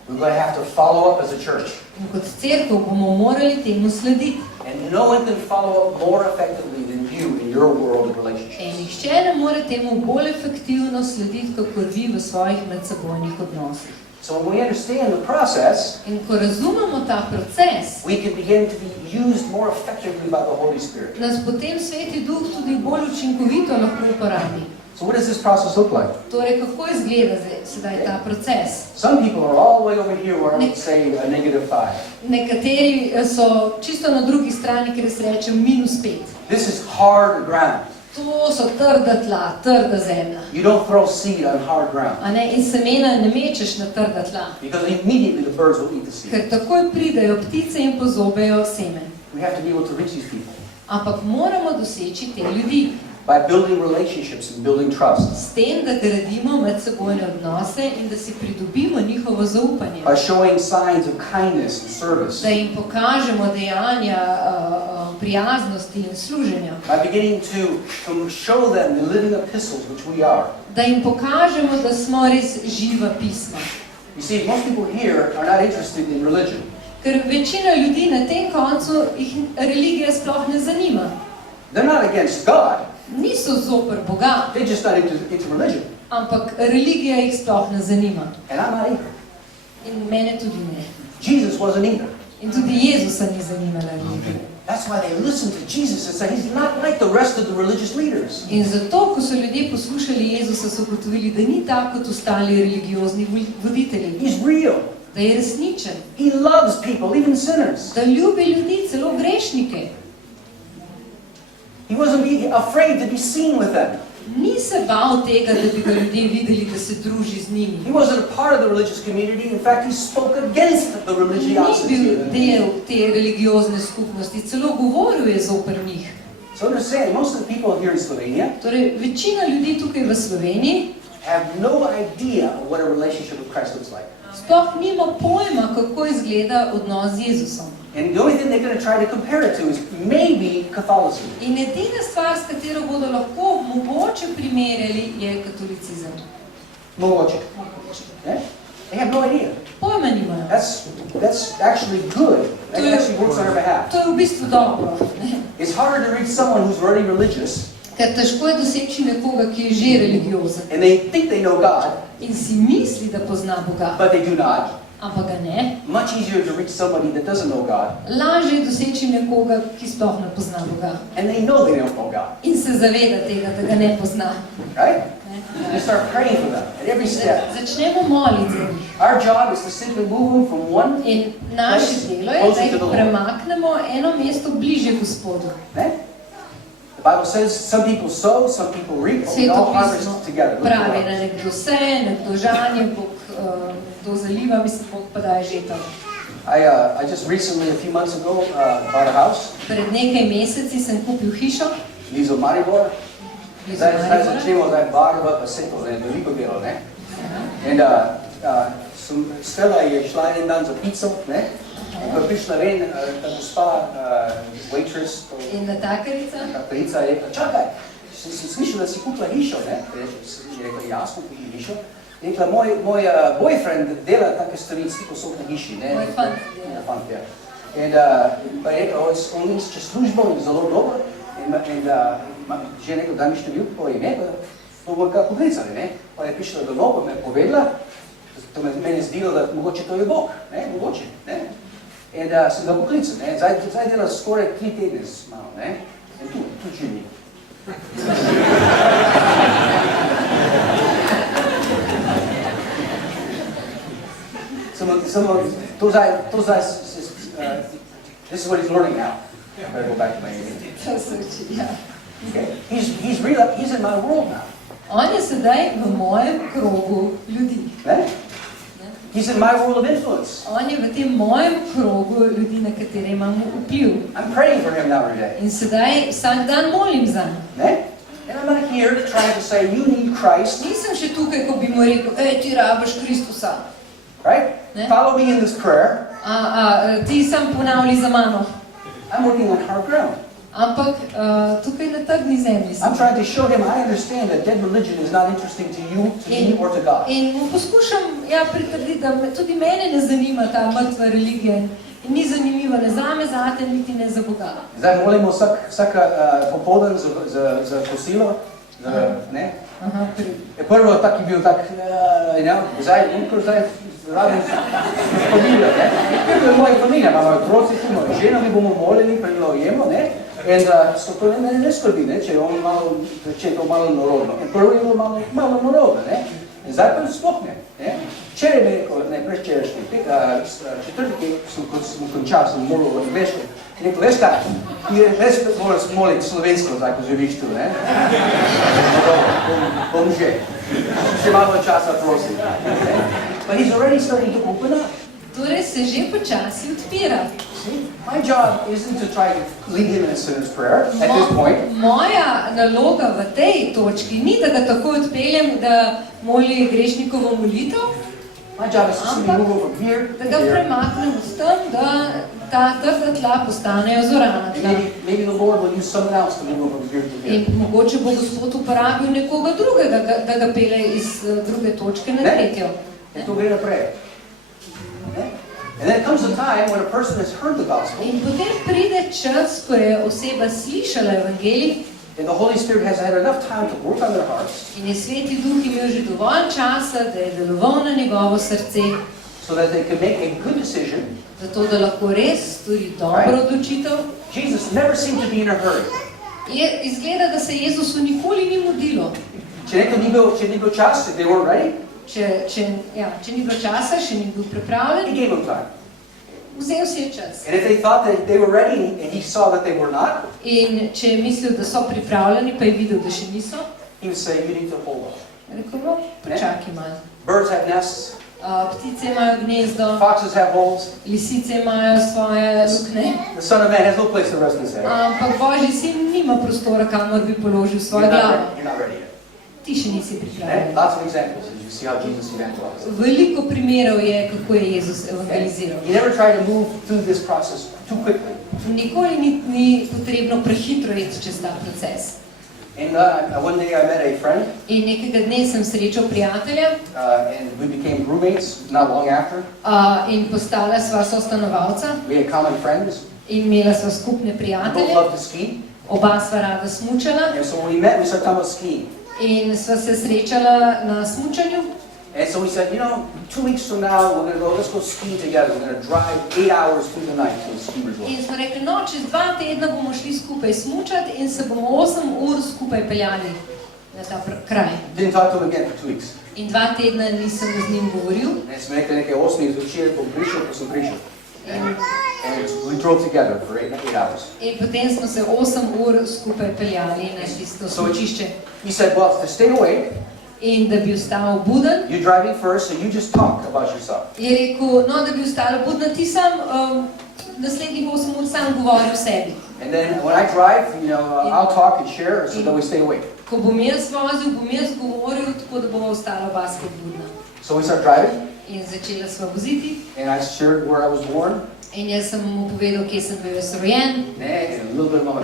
We're going to have to follow up as a church. In kot cerkev bomo morali temu slediti. And no one can follow up more effectively than you in your world of In relationships. nihče ne more temu bolj efektivno slediti, kakor vi v svojih medsebojnih odnosih. So when we understand the process, In ko razumemo ta proces, we can begin to be used more effectively by the Holy Spirit. nas potem Sveti Duh tudi bolj učinkovito lahko uporabi. So what does this process look like? Torej, kako izgleda sedaj ta proces? Some people are all the way over here where I would say a -5. Nekateri so čisto na drugi strani, kjer se reče -5. This is hard ground. To so trda tla, trda zemlja. You don't throw seed on hard ground A ne, in semena ne mečeš na trda tla, because immediately the birds will eat the seed. ker takoj pridejo ptice in pozobejo semen. We have to be able to reach these people Ampak moramo doseči te ljudi by building relationships and building trust, s tem, da gradimo medsebojne odnose in da si pridobimo njihovo zaupanje. by showing signs of kindness and service, Da jim pokažemo dejanja prijaznosti in služenja. by beginning to show them the living epistles which we are. Da jim pokažemo, da smo res živa pisma. You see, most people here are not interested in religion. Ker večina ljudi na tem koncu jih religija sploh ne zanima. They're not against God, Niso zoper Boga, they're just not into religion. ampak religija jih sploh ne zanima. And I'm not either. In mene tudi ne. Jesus wasn't either. In tudi Jezusa ni zanimala religija. That's why they listened to Jesus and said, he's not like the rest of the religious leaders. In zato, ko so ljudje poslušali Jezusa, so ugotovili, da ni tako kot ostali religiozni voditelji. He's real. Da je resničen. He loves people, even sinners. Da ljubi ljudi, celo grešnike. He wasn't afraid to be seen with them. Ni se bal tega, da bi ga ljudje videli, da se druži z njimi. He wasn't a part of the religious community. In fact, he spoke against the Ni religiosity. bil del te religiozne skupnosti, celo govoril je zoper njih. So understand, most of the people here in Slovenia Torej, večina ljudi tukaj v Sloveniji have no idea of what a relationship with Christ looks like. sploh nima pojma, kako izgleda odnos z Jezusom. And the only thing they're going to try to compare it to is maybe Catholicism. In edina stvar, s katero bodo lahko mogoče primerjali, je katolicizem. Mogoče. Yeah? They have no idea. Pojma nimajo. That's actually good. That actually works on our behalf. To je v bistvu dobro. It's harder to reach someone who's already religious Ker težko je doseči nekoga, ki je že religiozen. and they think they know God, In si misli, da pozna Boga, but they do not. ampak ga ne. Much easier to reach somebody that doesn't know God, Lažje je doseči nekoga, ki sploh ne pozna Boga. and they know they don't know God. In se zaveda tega, da ga ne pozna. Right? Ne? You start praying for them at every step. Začnemo moliti za njih. Our job is to simply move them from one, In naše delo je, da jih premaknemo eno mesto bliže Gospodu. right? The Bible says some people sow, some people reap, but we all Sveto harvest pismo together. pravi, da nekdo seje, nekdo žanje, Bog kdo zaliva, mislim, Bog pa daje žetev. I just recently, a few months ago, bought a house. Pred nekaj meseci sem kupil hišo, Blizu Maribor. blizu Zdaj Maribora. začnemo barva pa se to, ne, veliko delo, ne. In Stella je šla en dan za pico, ne. Ko je prišla ven, ta gospa, waitress, In natakarica. Kaprica je rekla, čakaj, sem slišal, da si kupila hišo, ne. Je rekla, ja, smo kupili hišo. Je rekla, moj boyfriend dela take stvari, vsi posod na hiši, ne. Moj fant dela. Ja, fant, ja. In pa je rekla, on išče službo in zelo dobro. In že nekaj dan mi številko ime, pa bomo kaj poklicali, ne. Pa je prišla domov, pa me je povedala, to meni zdelo, da mogoče to je Bog, ne, mogoče, ne. In sem ga poklical, ne. Zdaj dela skoraj 3 tedne z mano, ne. In tu živi. This is what he's learning now. I better go back to my English. To se uči, ja. Okay. He's in my world now. On je sedaj v mojem krogu ljudi. Ne? He's in my world of influence. On je v tem mojem krogu ljudi, na katere imamo vpliv. I'm praying for him now every day. In sedaj vsak dan molim za njim. Ne? And I'm not here trying to say, you need Christ. Nisem še tukaj, ko bi mu rekel, ti rabiš Kristusa. Right? Ne? Follow me in this prayer. Ti sam ponavlji za mano. I'm working on hard ground. Ampak tukaj na trdni zemlji sem. I'm trying to show him I understand that dead religion is not interesting to you, to me, or to God. In mu poskušam pritrditi, da tudi mene ne zanima ta mrtva religija. In ni zanimiva ne zame, zate, niti ne za Boga. Zdaj molimo vsak popoldan za kosilo. Ne? Prvo tak je bil tak, zdaj radim familijo, ne? To je moja familija, imamo otroci, imamo žena, mi bomo molili, predilo jemo, ne? In to ne skrbi, ne? Če je to malo narodno. In prvo je bilo malo narodno, ne? In zdaj pa sploh ne. Včeraj me rekel, ne prečerajšnji, četrtki smo končali, sem molil v Veško. Rekel, veš kaj, res moraš moliti slovensko, zdaj, ko živiš tu, ne? Bom že. Še malo časa prosim. But he's already starting to open up. Torej se že počasi odpira. My job isn't to try to lead him in a sinner's prayer at this point. Moja naloga v tej točki ni, da ga tako odpeljem, da moli grešnikovo molitev, My job is to see me move over here da ga premaknem od tam, da ta trda tla postanejo zorana tla. Maybe the Lord will use someone else to move over here to In here. mogoče bo Gospod uporabil nekoga drugega, da ga pele iz druge točke na tretjo. In to gre naprej. And then comes a time when a person has heard the gospel In potem pride čas, ko je oseba slišala evangelij and the Holy Spirit has had enough time to work on their hearts in je Sveti Duh imel že dovolj časa, da je deloval na njegovo srce, so that they can make a good decision. zato da lahko res stori dobro odločitev. Jesus never seemed to be in a hurry. Izgleda, da se Jezusu nikoli ni mudilo. Če ni bil čas, if they weren't ready, Če ni bilo časa, še ni bil he pripravljen, gave them time. vzel si je čas. And if they thought that they were ready and he saw that they were not, In če je mislil, da so pripravljeni, pa je videl, da še niso, he would say, you need to hold on. je rekel, no, počakaj malo. Birds have nests, Ptice imajo gnezdo, foxes have holes, lisice imajo svoje luknje, the Son of Man has no place to rest his head. ampak Božji sin nima prostora, kamor bi položil svojo glavo. You're not ready yet. Ti še nisi pripravljen. Lots of examples as you see how Jesus evangelized. Veliko primerov je, kako je Jezus evangeliziral. He never tried to move through this process too quickly. Nikoli ni potrebno prehitro iti čez ta proces. And one day I met a friend, In nekega dne sem srečal prijatelja and we became roommates not long after. in postala sva sostanovalca We had common friends. in imela sva skupne We both prijatelje. loved to ski. Oba sva rada smučala And so when we met, we started talking about skiing. in sva se srečala na smučanju. And so we said, 2 weeks from now, let's go ski together. We're going to drive 8 hours through the night to a ski resort. In smo rekli, no, čez 2 tedna bomo šli skupaj smučati in se bomo 8 ur skupaj peljali na ta kraj. Didn't talk to him again for 2 weeks. In 2 tedna nisem z njim govoril. And smo rekli nekaj 8 zvečer, bom prišel, ko sem prišel. And we drove together for 8 hours. In potem smo se 8 ur skupaj peljali na tisto smučišče. He said, well, to stay awake, In da bi ostal buden, you're driving first, so you just talk about yourself. je rekel, no, da bi ostala budna, ti sam naslednjih 8 ur sam govori o sebi. And then when I drive, I'll talk and share so that we stay awake. Ko bom jaz vozil, bom jaz govoril, tako da bova ostala oba spet budna. So we start driving, In začela sva voziti and I shared where I was born, in jaz sem mu povedal, kje sem bil jaz rojen, and a little bit about my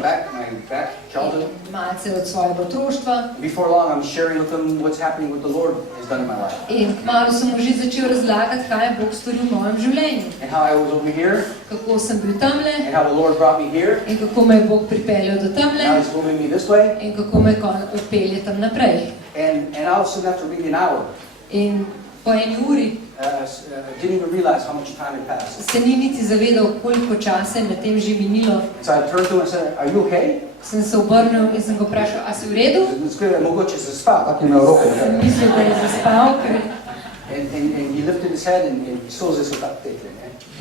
back childhood. in malce od svojega otroštva. Before long, I'm sharing with them what's happening, what the Lord has done in my life. In kmalu sem mu že začel razlagati, kaj je Bog storil v mojem življenju. And how I was over here, Kako sem bil tamle and how the Lord brought me here. in kako me je Bog pripeljal do Now tamle He's moving me this way. in kako me pelje tam naprej. And all of a sudden, after maybe an hour, In po eni uri didn't even realize how much time had passed. se ni niti zavedal, koliko časa je med tem že minilo. So I turned to him and said, are you okay? sem se obrnil in sem ga vprašal, a si v redu? Mogoče se spal, tako je imel roko. Sem mislil, da je zaspal, ker And he lifted his head and solze so tako tekle.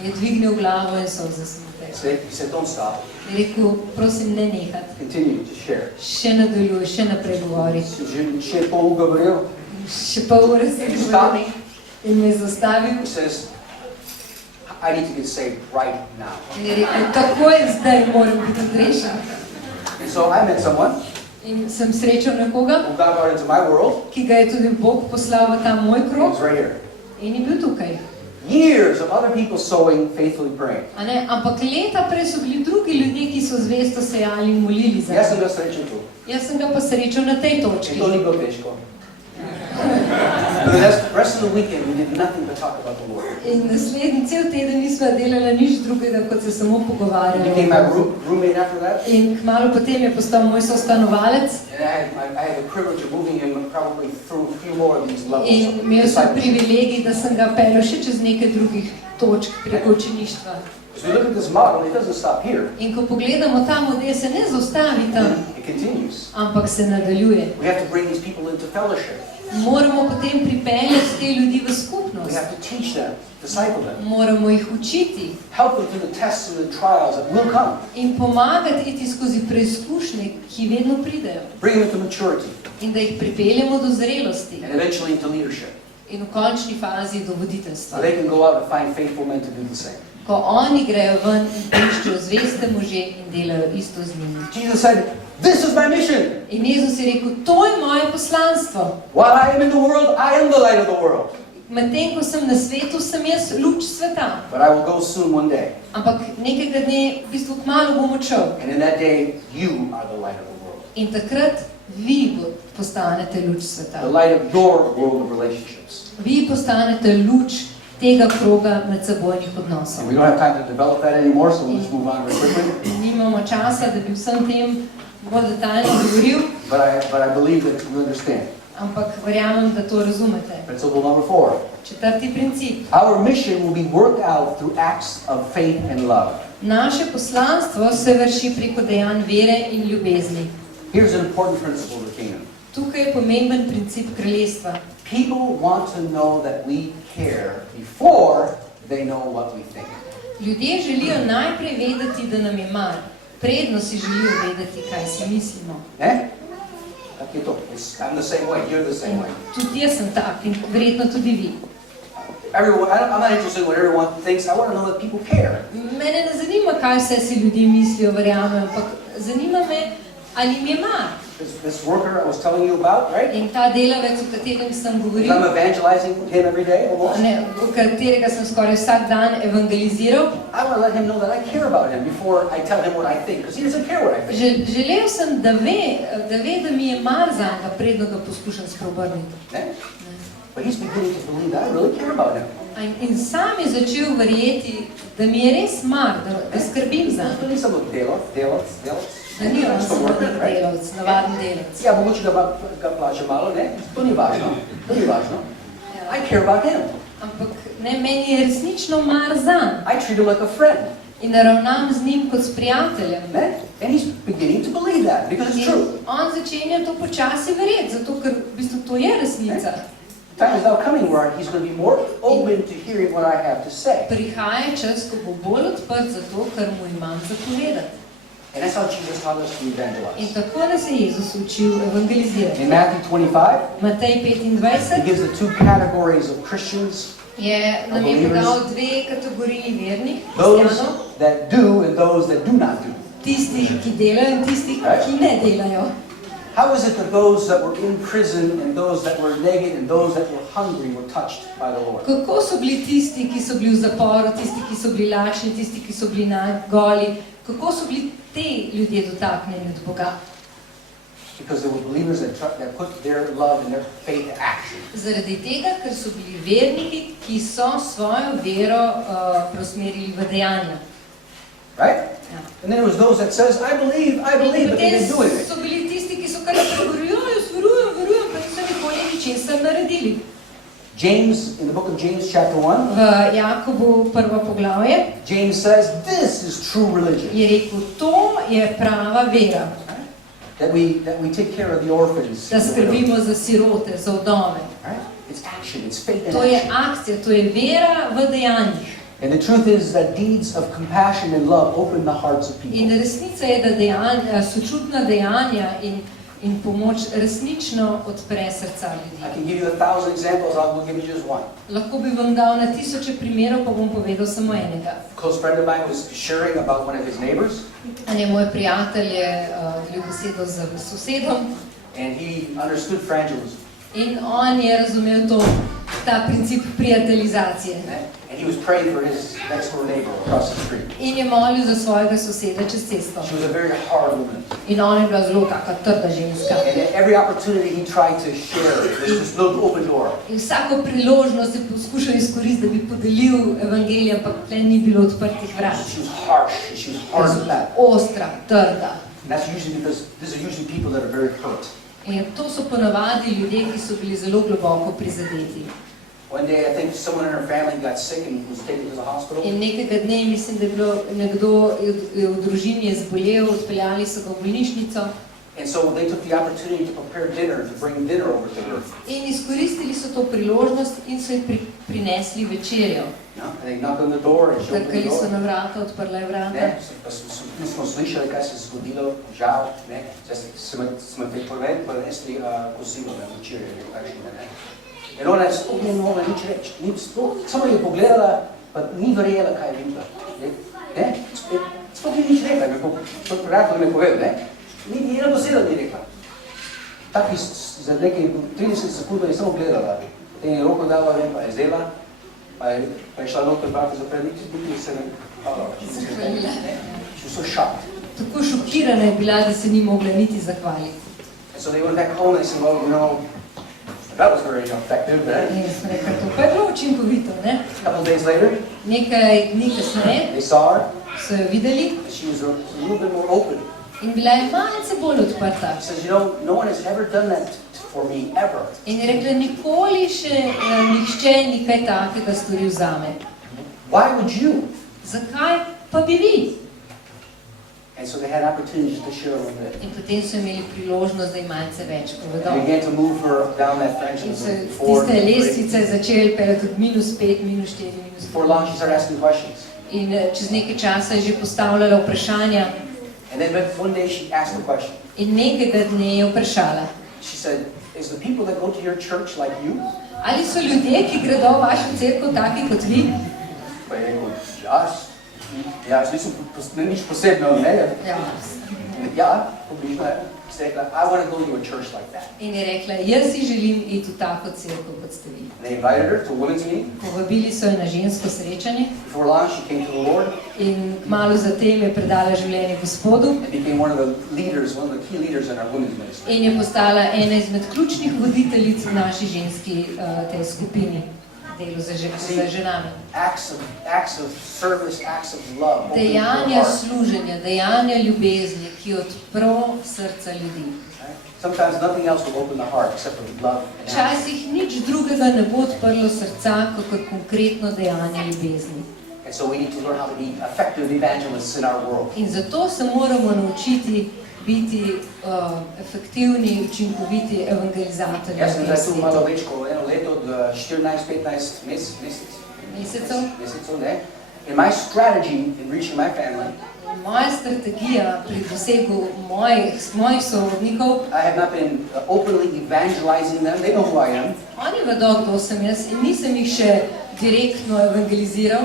je dvignil glavo in solze so mu tekle. He said, don't stop. Je rekel, prosim, ne nehati. Continue to share. Še nadaljuj, še naprej govori. Še pol govoril. Še pol ure sem govoril in me zastavil. He says, I need to get saved right now. In je rekel, takoj zdaj moram biti odrešen. And so I met someone In sem srečal nekoga, who got out into my world. ki ga je tudi Bog poslal v ta moj He krog was right here. in je bil tukaj. Years of other people sowing, faithfully praying. A ne? Ampak leta prej so bili drugi ljudje, ki so zvesto sejali in molili za Jaz sem njega. ga srečen tu. Jaz sem ga pa srečal na tej točki. In to ni bilo težko. For the rest of the weekend, we did nothing but talk about the Lord. In naslednji cel teden nisva delala nič drugega, kot se samo He pogovarjali. became my roommate after that. In kmalu potem je postal moj sostanovalec. And I had the privilege of moving him probably through a few more of these levels In of imel sem discipleship. privilegij, da sem ga peljal še čez nekaj drugih točk preko učeništva. As we look at this model, it doesn't stop here. In ko pogledamo ta model, se ne zaustavi tam, It continues. ampak se nadaljuje. We have to bring these people into fellowship. Moramo potem pripeljati te ljudi v We skupnost. have to teach them, disciple them, Moramo jih učiti help them through the tests and the trials that will come. in pomagati iti skozi preizkušnje, ki vedno pridejo. Bring them to maturity In da jih pripeljemo do zrelosti and eventually into leadership. in v končni fazi do So voditeljstva. they can go out and find faithful men to do the same. Ko oni grejo ven in iščejo zveste može in delajo isto z njimi. Jesus said, this is my mission. In Jezus je rekel, to je moje poslanstvo. While I am in the world, I am the light of the world. Medtem ko sem na svetu, sem jaz luč sveta. But I will go soon one day. Ampak nekega dne, v bistvu kmalu bom odšel. And in that day, you are the light of the world. In takrat vi postanete luč sveta. The light of your world of relationships. Vi postanete luč tega kroga medsebojnih odnosov. And we don't have time to develop that anymore, so we'll just move on very quickly. Nimamo časa, da bi vsem tem bolj detaljno govoril, But I believe that you understand. ampak verjamem, da to razumete. Principle number 4. Četrti princip. Our mission will be worked out through acts of faith and love. Naše poslanstvo se vrši preko dejanj vere in ljubezni. Here's an important principle of the kingdom. Tukaj je pomemben princip kraljestva. People want to know that we care before they know what we think. Ljudje želijo najprej vedeti, da nam je mar. Predno si želijo vedeti, kaj si mislimo. Okay, I'm the same way. You're the same way. Tudi jaz sem tak in verjetno tudi vi. I'm not interested in what everyone thinks. I want to know that people care. Mene ne zanima, kaj vse si ljudje mislijo, verjamejo, ampak zanima me, ali mi je mar. This worker I was telling you about, right? In ta delavec, o katerem sem govoril, I'm evangelizing him every day, almost. v katerega sem skoraj vsak dan evangeliziral, I want to let him know that I care about him before I tell him what I think, because he doesn't care what I think. želel sem, da ve, da mi je mar zanj, predno ga poskušam spreobrniti. But he's beginning to believe that I really care about him. In sam je začel verjeti, da mi je res mar, da skrbim za njega. To ni samo delavec. Da ni on samo delavec, navaden delavec. Ja, mogoče ga plača malo, ne? To ni važno. I care about him. Ampak ne, meni je resnično mar zanj. I treat him like a friend. In ravnam z njim kot s prijateljem. And he's beginning to believe that, because it's true. On začenja to počasi verjeti, zato ker v bistvu to je resnica. Time is now coming where he's going to be more open to hearing what I have to say. Prihaja čas, ko bo bolj odprt za to, kar mu imam za povedati. And that's how Jesus taught us to evangelize. In tako nas je Jezus učil evangelizirati. In Matthew 25, Matej he 25 gives the two categories of Christians, nam je podal dve kategoriji vernih those kristjanov. that do and those that do not do. Tisti, ki delajo in tisti, ki ne delajo. How is it that those that were in prison and those that were naked and those that were hungry were touched by the Lord? Kako so bili tisti, ki so bili v zaporu, tisti, ki so bili lačni, tisti, ki so bili goli, kako so bili te ljudje dotaknjeni od Boga? Because there were believers that put their love and their faith to action. Zaradi tega, ker so bili verniki, ki so svojo vero preusmerili v dejanja. Right? Ja. And then there was those that says, I believe, but they didn't do anything. So bili tisti, ki so kar pregovorijo, jaz verujem, pa niso nikoli ničesar naredili. James, in the book of James chapter 1, V Jakobu prvo poglavje James says, this is true religion. je rekel, to je prava vera. that we take care of the orphans. da skrbimo za sirote, za vdove. Right? It's action, it's faith in To je action. akcija, to je vera v dejanjih. And the truth is that deeds of compassion and love open the hearts of people. In resnica je, da sočutna dejanja in pomoč resnično odpre srca ljudi. I can give you 1,000 examples, I will give you just one. Lahko bi vam dal na tisoče primerov, pa bom povedal samo enega. A close friend of mine was sharing about one of his neighbors, Moj prijatelj je bil besedo z sosedom and he understood FRANgelism. in on je razumel ta princip prijateljizacije. And he was praying for his next door neighbor across the street. In je molil za svojega soseda čez cesto. She was a very hard woman. In ona je bila zelo taka trda ženska. And at every opportunity he tried to share this little open door. In vsako priložnost je poskušal izkoristiti, da bi podelil evangelij, ampak tle ni bilo odprtih vrat. She was harsh, she was hard to that. Ostra, trda. And that's usually because these are usually people that are very hurt. In to so ponavadi ljudje, ki so bili zelo globoko prizadeti. One day I think someone in her family got sick and was taken to the hospital. In nekega dne mislim, da je bilo nekdo v družini je zbolel, odpeljali so ga v bolnišnico. And so they took the opportunity to prepare dinner, to bring dinner over to her. In izkoristili so to priložnost in so ji prinesli večerjo. And they knocked on the door and she opened the Trkali so door. na vrata, odprla je vrata. Ne, smo slišali, kaj se je zgodilo, žal, ne, smo te prinesli kosilo, ne, večerjo, ne. In ona je sploh ni mogla nič reči, samo je pogledala, pa ni verjela, kaj je videla. Ne, sploh ni nič rekla, rado mi je povedal, ne. Ni ena beseda ni rekla. Tako za nekaj 30 sekund je samo gledala. Potem je roko dala, pa je vzela, pa je šla noter, vrata zapred, niti se ne hvala. She was so shocked. Tako šokirana je bila, da se ni mogla niti zahvaliti. And so they went back home and they said, well, you know, that was very effective, right? In smo rekli, to pa je bilo učinkovito, ne? A couple of days later, Nekaj dni kasneje they saw her, so jo videli and she was a little bit more open. in bila je malce bolj odprta. She says, you know, no one has ever done that for me, ever. In je rekla, nikoli še nihče ni kaj takega storil zame. Why would you? Zakaj pa bi vi? And so they had opportunities to share a little bit. In potem so imeli priložnost, da jim malce več povedo. They began to move her down that In so FRANgelism forward. tiste lestvice začeli peljati od -5, -4, -5. Before long, she started asking questions. In čez nekaj časa je že postavljala vprašanja. And then one day she asked a question. In nekega dne je vprašala, She said, is the people that go to your church like you? ali so ljudje, ki gredo v vašo cerkev, taki kot vi? Pa je rekel, jaz nisem nič posebno, ne? Ja, pobližno je. Ste rekla, I want to go to a church like that. In je rekla, jaz si želim iti v tako cerkev, kot ste vi. They invited her to a women's meeting. Povabili so jo na žensko srečanje Before long, she came to the Lord in kmalu zatem je predala življenje Gospodu and became one of the leaders, one of the key leaders in our women's ministry. in je postala ena izmed ključnih voditeljic v naši ženski tej skupini, delu za ženami. Acts of service, acts of love. open her Dejanja heart. služenja, dejanja ljubezni, ki odpro srca ljudi. Sometimes nothing else will open the heart except for love and action. Včasih nič drugega ne bo odprlo srca, kot konkretno dejanje ljubezni. And so we need to learn how to be effective evangelists in our world. In zato se moramo naučiti biti efektivni, učinkoviti evangelizatorji. Jaz sem zdaj tu malo več kot eno leto, od 14-15 mesecev, ne? And my strategy in reaching my family, Moja strategija pri dosegu mojih sorodnikov, I have not been openly evangelizing them. They know who I am. oni vedo, kdo sem jaz in nisem jih še direktno evangeliziral.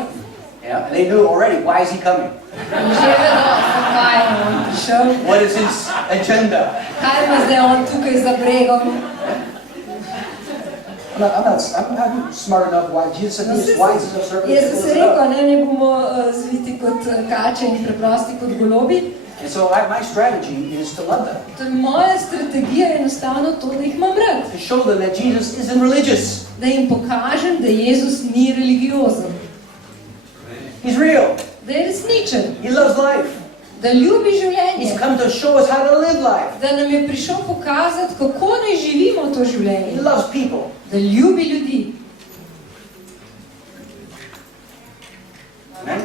Yeah, and they knew already, why is he coming? In že vedo, zakaj je on prišel, What is his agenda? kaj ima zdaj on tukaj za bregom. I'm not smart enough. Why Jesus said he is wise as a serpent. Jaz sem se rekel, ne bomo zviti kot kače in preprosti kot golobi. And so my strategy is to love them. Torej, moja strategija je enostavno to, da jih imam rad. To show them that Jesus isn't religious. Da jim pokažem, da Jezus ni religiozen. He's real. Da je resničen. He loves life. Da ljubi He's življenje. come to show us how to live life. Da nam je prišel pokazati, kako naj živimo to He življenje. loves people. Da ljubi ljudi. Amen.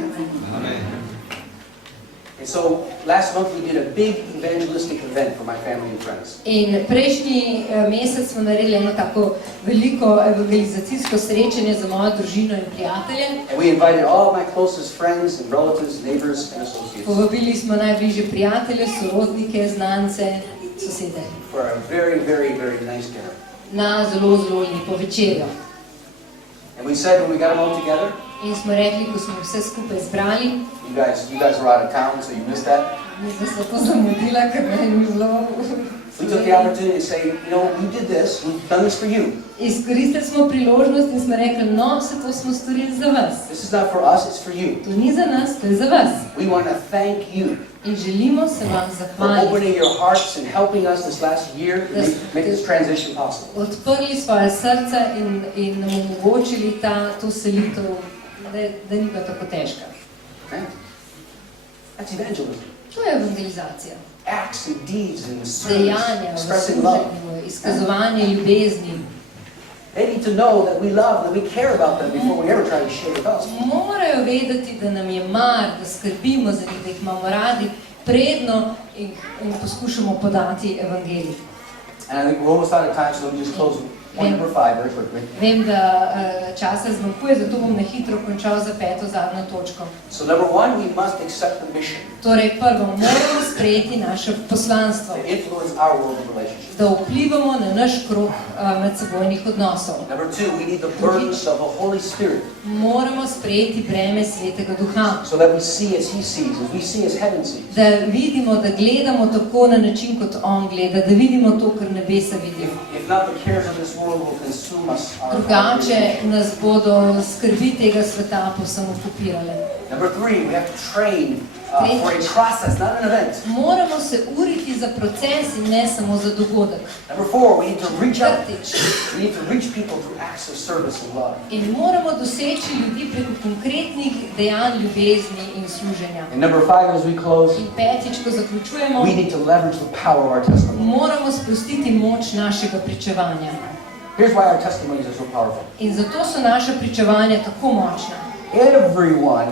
And so last last month we did a big evangelistic event for my family and friends. In prejšnji mesec smo naredili eno tako veliko evangelizacijsko srečanje za mojo družino in prijatelje. And we invited all my closest friends and relatives, neighbors and associates. Povabili smo najbližje prijatelje, sorodnike, znance, sosede. For a very, very, very nice dinner. Na zelo, zelo lepo večerjo. And we said when we got them all together, In smo rekli, ko smo vse skupaj zbrali, you guys were out of town, so you missed that. mislim, da so to zamudila, ker ne bi bilo. We took the opportunity to say, you know, we did this, we've done this for you. Izkoristili smo priložnost in smo rekli, no, vse to smo storili za vas. This is not for us, it's for you. To ni za nas, to je za vas. We want to thank you In želimo se vam for zahvaliti. opening your hearts and helping us this last year to make this transition possible. Odprli svoje srca in nam omogočili to selitev, da ni bila tako težka. Okay? That's evangelism. To je evangelizacija. Acts and deeds and service, Dejanja, expressing love. služenju, izkazovanje ljubezni. They need to know that we love, that we care about them before we ever try to share the gospel. Morajo vedeti, da nam je mar, da skrbimo za njih, da jih imamo radi, predno in poskušamo podati evangelij. And I think we're almost out of time, so let me just close with point number 5 very quickly. Vem, da časa zmanjkuje, zato bom na hitro končal za 5. zadnjo točko. So number 1, we must accept the mission Torej, prvo, moramo sprejeti naše poslanstvo, to influence our world relationships. da vplivamo na naš krog medsebojnih odnosov. Number 2, we need the burdens of the Holy Spirit Moramo sprejeti breme Svetega Duha, so that we see as He sees, as we see as heaven sees. da vidimo, da gledamo tako na način, kot On gleda, da vidimo to, kar nebesa vidijo. If not, the cares of this world will consume us. Drugače nas bodo skrbi tega sveta povsem okupirale. Number 3, we have to train for a process, not an event. Moramo se uriti za proces in ne samo za dogodek. Number 4, we need to reach out. Četrtič, We need to reach people through acts of service and love. in moramo doseči ljudi preko konkretnih dejanj ljubezni in služenja. And number 5, as we close, In petič, ko zaključujemo, we need to leverage the power of our testimony. moramo sprostiti moč našega pričevanja. Here's why our testimonies are so powerful. In zato so naša pričevanja tako močna.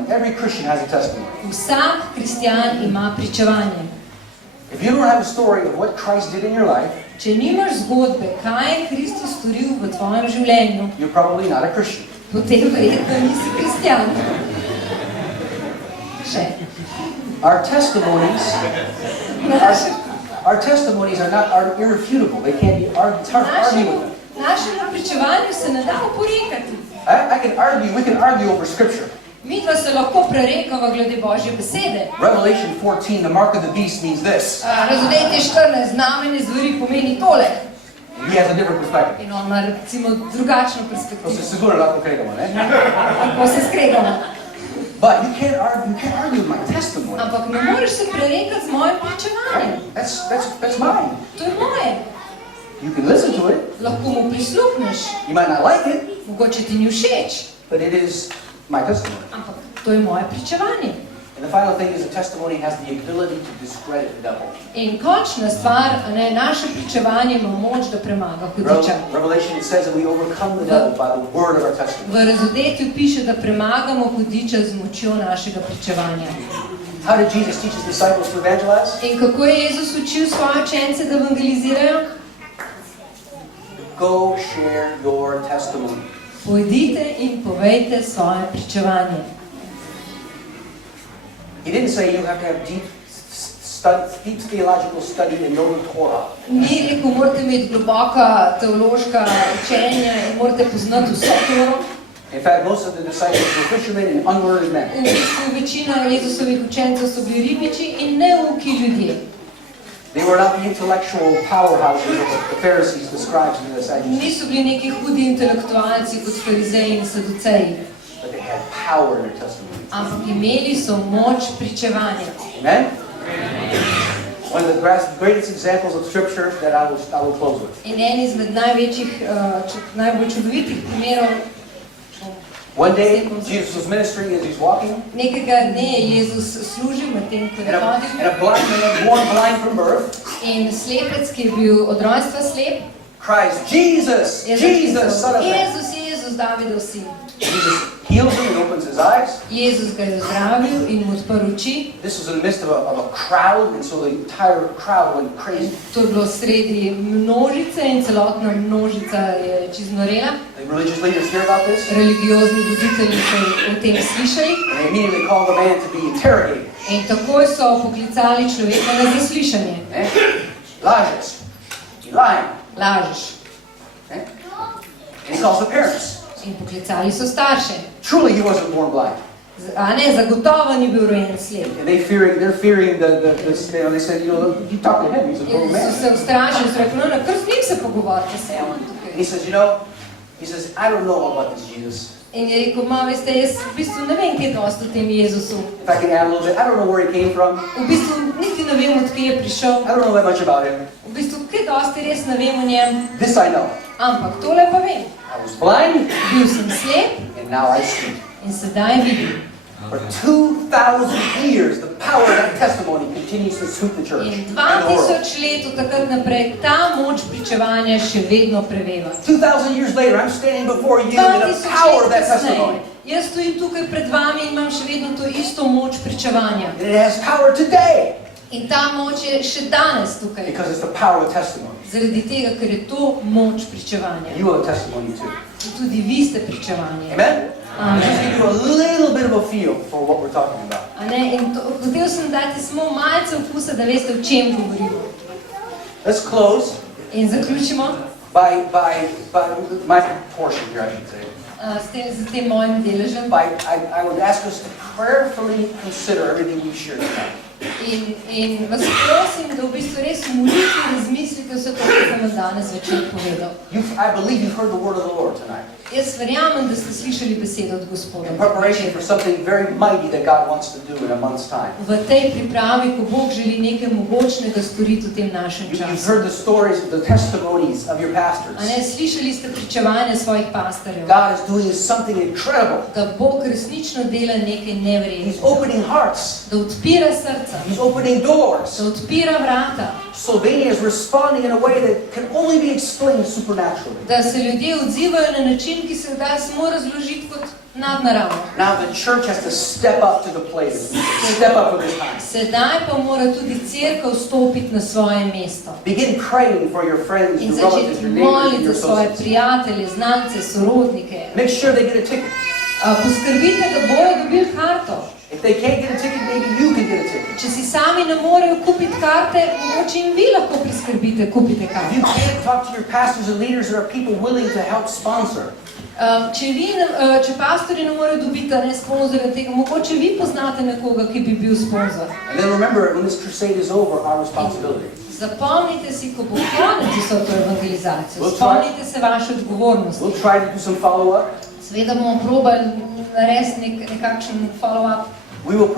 Every Christian has a testimony. Vsak kristjan ima pričevanje. If you don't have a story of what Christ did in your life, Če nimaš zgodbe, kaj je Kristus storil v tvojem življenju, you're probably not a Christian. potem verjetno nisi kristjan. Še. Our testimonies are irrefutable. They can't be argued. It's hard to argue with them. Našemu pričevanju se ne da oporekati. We can argue over Scripture. Midva se lahko prerekava glede Božje besede. Revelation 14, the mark of the beast means this. Razodetje 14, znamenje zveri pomeni tole. He has a different perspective. In on ima recimo drugačno To se perspektivo. sigurno lahko kregamo, ne? Tako se skregamo. But you can't argue with my testimony. Ampak ne moreš se prerekati z mojim pričevanjem. That's mine. To je moje. You can listen to it. Lahko mu prisluhneš. You might not like it, Mogoče ti ni všeč. but it is my testimony. Ampak to je moje pričevanje. And the final thing is the testimony has the ability to discredit the devil. In končna stvar, naše pričevanje ima moč, da premaga hudiča. Revelation it says that we overcome the devil by the word of our testimony. V Razodetju piše, da premagamo hudiča z močjo našega pričevanja. How did Jesus teach his disciples to evangelize? In kako je Jezus učil svoje učence, da evangelizirajo? Go share your testimony. Pojdite in povejte svoje pričevanje. He didn't say you have to have deep theological study and know the Torah. Ni rekel, morate imeti globoka teološka učenja in morate poznati vso Toro. In fact, most of the disciples were fishermen and unlearned men. V bistvu večina Jezusovih učencev so bili ribiči in neuki ljudje. They were not the intellectual powerhouses that the Pharisees, the scribes, and the Sadducees. Niso bili neki hudi intelektualci kot farizeji in saduceji, But they had power in their testimony. ampak imeli so moč pričevanja. Amen? One of the greatest examples of Scripture that I will close with. In en izmed najbolj čudovitih primerov, One day, Jesus was ministering as he's walking, nekega dne je Jezus služil medtem, ko je hodil, and a blind man, born blind from birth, in slepec, ki je bil od rojstva slep, cries, Jesus, je Jesus, zaklical, Son of Man. Jezus, Jezus, Jezus Davidov sin. Jesus heals him and opens his eyes. Jezus ga je ozdravil in mu odprl oči. This was in the midst of a crowd, and so the entire crowd went crazy. To je bilo sredi množice in celotna množica je čiznorela. The religious leaders hear about this. Religiozni voditelji so o tem slišali. And they immediately called the man to be interrogated. In takoj so poklicali človeka na zaslišanje. Lažeš. You're lying. Lažeš. And he calls the parents. In poklicali so starše. Truly he wasn't born blind. A ne, zagotovo ni bil rojen slep. And they're fearing they said, you talk to him, he's a grown man. So se ustrašili, so rekli, no, kar z njim se pogovarjate, se je on tukaj. He says, he says, I don't know about this Jesus. In je rekel, veste, jaz v bistvu ne vem, kaj dosti o tem Jezusu. If I can add a little bit, I don't know where he came from. V bistvu niti ne vem, odkje je prišel. I don't know that much about him. V bistvu, kaj dosti res ne vem o njem. This I know. Ampak tole pa vem. I was blind, Bil sem slep and now I see. in sedaj vidim. For 2,000 years, the power of that testimony continues to sweep the church. In and the world. 2000 let od takrat naprej ta moč pričevanja še vedno preveva. 2,000 years later, I'm standing before you in the power of that testimony. Jaz stojim tukaj pred vami in imam še vedno to isto moč pričevanja. And it has power today. In ta moč je še danes tukaj. Because it's the power of testimony. Zaradi tega, ker je to moč pričevanja. You are a testimony too. In tudi vi ste pričevanje. Amen? Amen. Just give you a little bit of a feel for what we're talking about. A ne, in hotel sem dati samo malce okusa, da veste, o čem govorimo. Let's close In zaključimo by my portion here, I should say. z tem mojim deležem. I would ask us to prayerfully consider everything we shared tonight. In vas prosim, da v bistvu res v molitvi razmislite vse to, kar sem vam danes večer povedal. I believe you've heard the word of the Lord tonight. Jaz verjamem, da ste slišali besedo od Gospoda. In preparation for something very mighty that God wants to do in a month's time. V tej pripravi, ko Bog želi nekaj mogočnega storiti v tem našem You've času. heard the stories, the testimonies of your pastors. A ne, slišali ste pričevanja svojih pastorjev. God is doing something incredible. Da Bog resnično dela nekaj He's nevrednega. opening hearts. Da odpira srca. He's opening doors. Da odpira vrata. Slovenia is responding in a way that can only be explained supernaturally. Da se ljudje odzivajo na način, ki se da samo razložiti kot nadnaravno. Now the church has to step up to the plate. Step up for this time. Sedaj pa mora tudi cerkev stopiti na svoje mesto. Begin praying for your friends, In your relatives, začeti your neighbors, and moliti your za svoje associates. prijatelje, znance, sorodnike. Make sure they get a ticket. Poskrbite, da bojo dobili karto. If they can't get a ticket, maybe you can get a ticket. Če si sami ne morejo kupiti karte, mogoče jim vi lahko priskrbite, kupite If you karte. can't talk to your pastors and leaders, there are people willing to help sponsor. Če pastori ne morejo dobiti sponzorja tega, mogoče vi poznate nekoga, ki bi bil sponzor. And then remember, when this crusade is over, our responsibility. Zapomnite si, ko bo konec vso to evangelizacijo, We'll try- spomnite se vaše odgovornosti. We'll try to do some follow-up. Seveda bomo probali narediti nekakšen follow-up. We will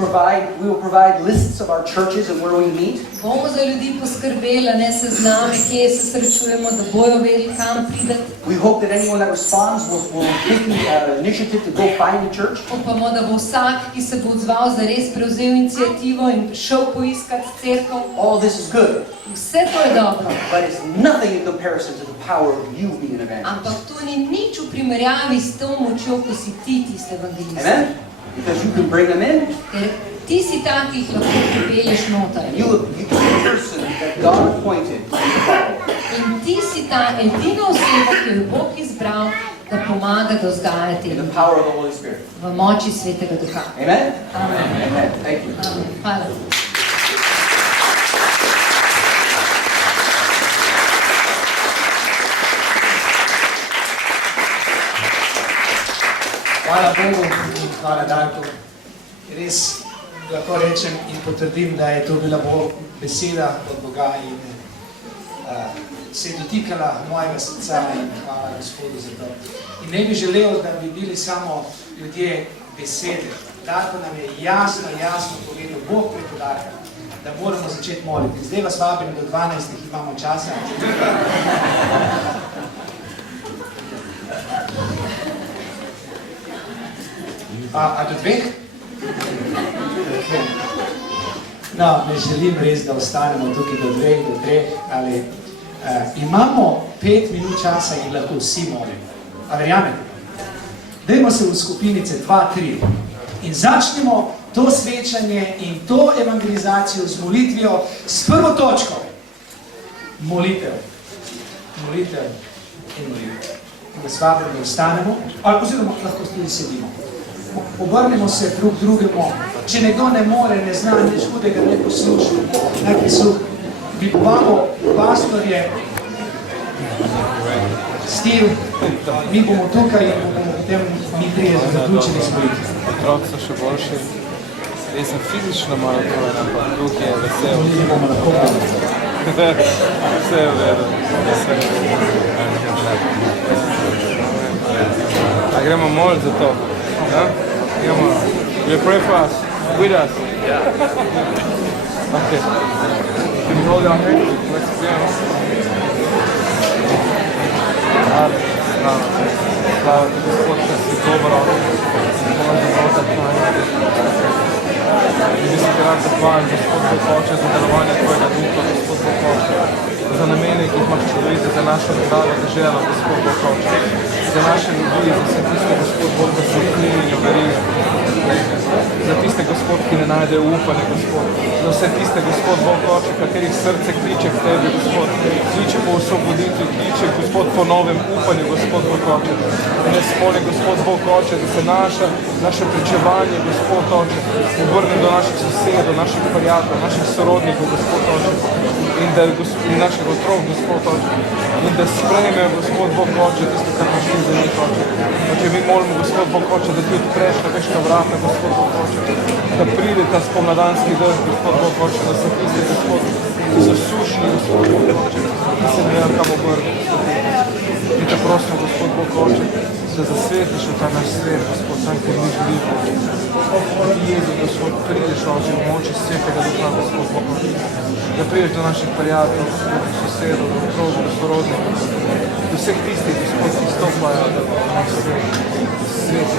provide lists of our churches and where we meet. Bomo za ljudi poskrbeli, ne sezname, kje se srečujemo, da bojo vedeli, kam prideti. We hope that anyone that responds will take the initiative to go find a church. Upamo, da bo vsak, ki se bo odzval, zares prevzel inicijativo in šel poiskati cerkev. All this is good, Vse to je dobro, but it's nothing in comparison to the power of you being an evangelist. ampak to ni nič v primerjavi s to močjo, ko si ti tisti evangelist. Amen? Because you can bring them in, Ker ti si tak, ki jih lahko pripelješ noter. and you are the person that God appointed to follow. In ti si ta edina oseba, ki jo je Bog izbral, da pomaga, da vzgaja te In the ljudi. power of the Holy Spirit. V moči Svetega Duha. Amen? Amen. Amen. Thank you. Amen. Hvala. Hvala Bogu in hvala Darku. Res lahko rečem in potrdim, da je to bila beseda od Boga in se je dotikala mojega srca in hvala Gospodu za to. In ne bi želel, da bi bili samo ljudje besede. Darko nam je jasno povedal, Bog preko Darka, da moramo začeti moliti. Zdaj vas vabim do 12, imamo časa. A do 2? Okay. No, ne želim res, da ostanemo tukaj do 2, do 3, ali imamo 5 minut časa in lahko vsi molimo. A verjamete? Dajmo se v skupinice 2-3 in začnemo to svečanje in to evangelizacijo z molitvijo s prvo točko. Molitev. Molitev in molitev. In vas vabim, da ostanemo, oziroma lahko tudi sedimo. Obrnemo se drug drugemu. Če nekdo ne more, ne zna, nič hudega, ne posluša, naj prisluh. Bi povabil pastorje, Steve, mi bomo tukaj in bomo potem mi trije zaključili s molitvijo. Otroci so še boljši. Jaz sem fizično malo otvoren, ampak Duh je vesel. Vse je v redu. A gremo molit za to? Gremo. Will you pray for us? With us? Okay. Can you hold your hand? Let's pray. Slava ti, Gospod, da si dobro. Molim za vrota tvojega. In bi se ti rad zahvalil, Gospod Bog Oče, za delovanje tvojega duha, Gospod Bog Oče, za namene, ki jih imaš čudovite, za našo zdravo deželo, Gospod Bog Oče, za naše ljudi, za vse tiste, Gospod Bog, da se vklinijo, verijo, za tiste, Gospod, ki ne najdejo upanje, Gospod, za vse tiste, Gospod Bog Oče, katerih srce kliče k tebi, Gospod, kliče po osvoboditvi, kliče, Gospod, po novem upanju, Gospod Bog Oče. In jaz molim, Gospod Bog Oče, da se naše pričevanje, Gospod Oče, obrne do naših sosedov, naših prijateljev, naših sorodnikov, Gospod Oče, in naših otrok, Gospod Oče, in da sprejmejo, Gospod Bog Oče, tisto, kar imaš ti za njih, Oče. Oče, mi molimo, Gospod Bog Oče, da ti odpreš nebeška vrata, Gospod Bog Oče, da pride ta spomladanski dež, Gospod Bog Oče, da se tiste, Gospod, ki so sušni, Gospod Bog Oče, da se ne kam obrne, Gospod Bog Oče. Mi te prosimo, Gospod Bog Oče, da zasvetiš v ta naš svet, Gospod, tam, kjer mi živimo, Oče. Da ti, Jezu, Gospod, prideš, Oče, v moči svetega duha, Gospod Bog Oče. Da prideš do naših prijateljev, Gospod, do sosedov, do otrok, do sorodnikov, do vseh tistih, Gospod, ki stopajo v naš svet, svet.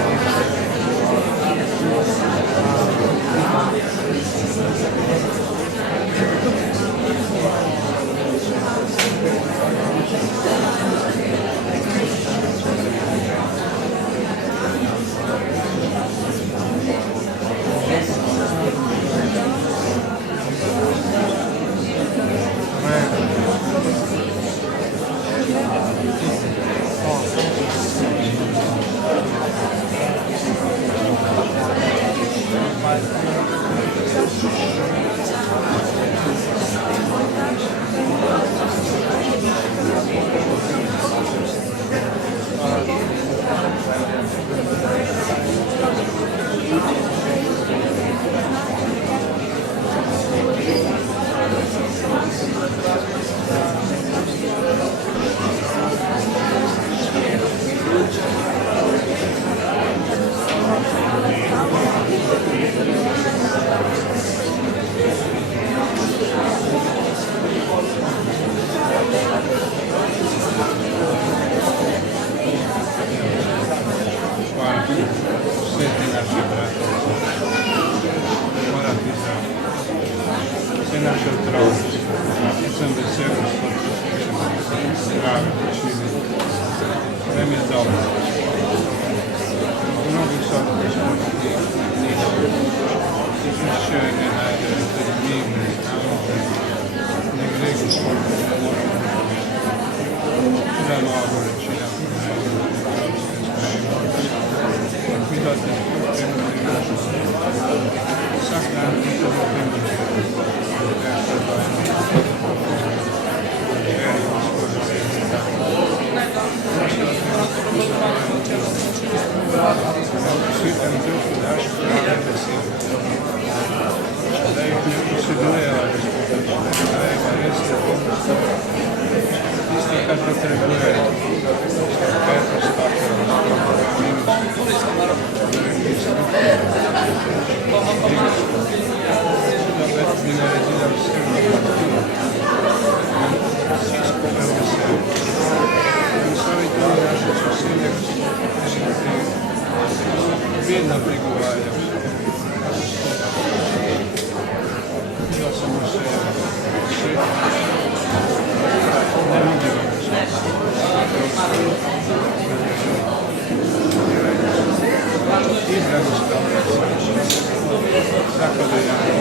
Vsako dejanje.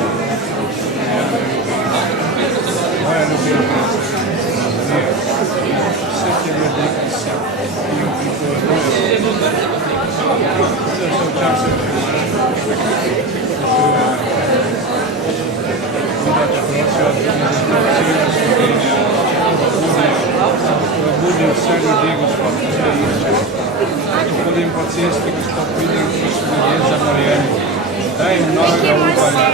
Moja ljubezna vse te ljudi, ki se jim pripovedujejo, vse se včasih budi vse ljudi, gospod, ki se iščejo. Hodim po cesti, gospod, vidim, ki so ljudje zamorjeni. Daj jim novega upanja.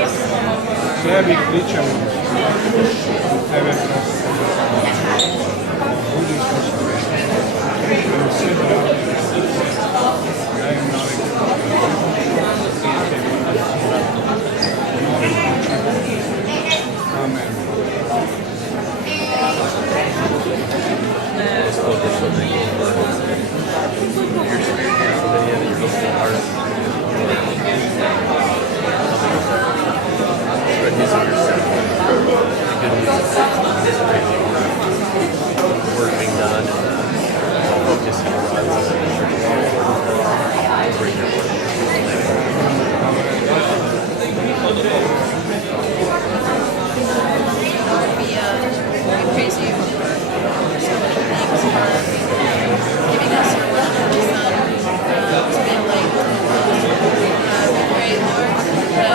Tebi kličemo, tebe prosim. Budi smo Sloveniji. Vse dravi. Daj jim novega upanja. Amen. Work being done and focusing on bring your work. We praise you for so many things, for giving us your word and your son to be a light. We pray, Lord, that you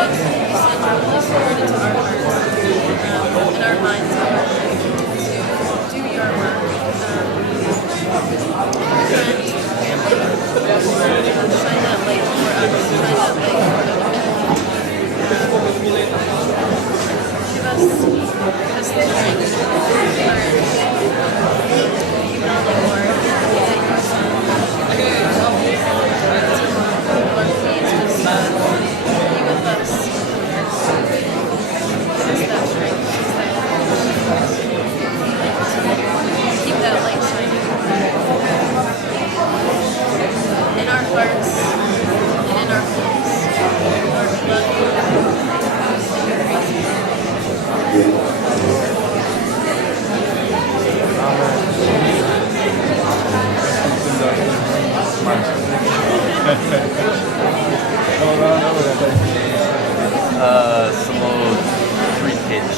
send your Holy Spirit into our hearts and our minds, Lord, to do your work. Shine that light for us, shine that light for others. Give us the strength, courage, humility, Lord, that your son, Lord, please just be with us. Give us that strength, give us that courage. Keep that light shining in our hearts and in our homes. Lord, we love you. We praise you. Samo 3 kids.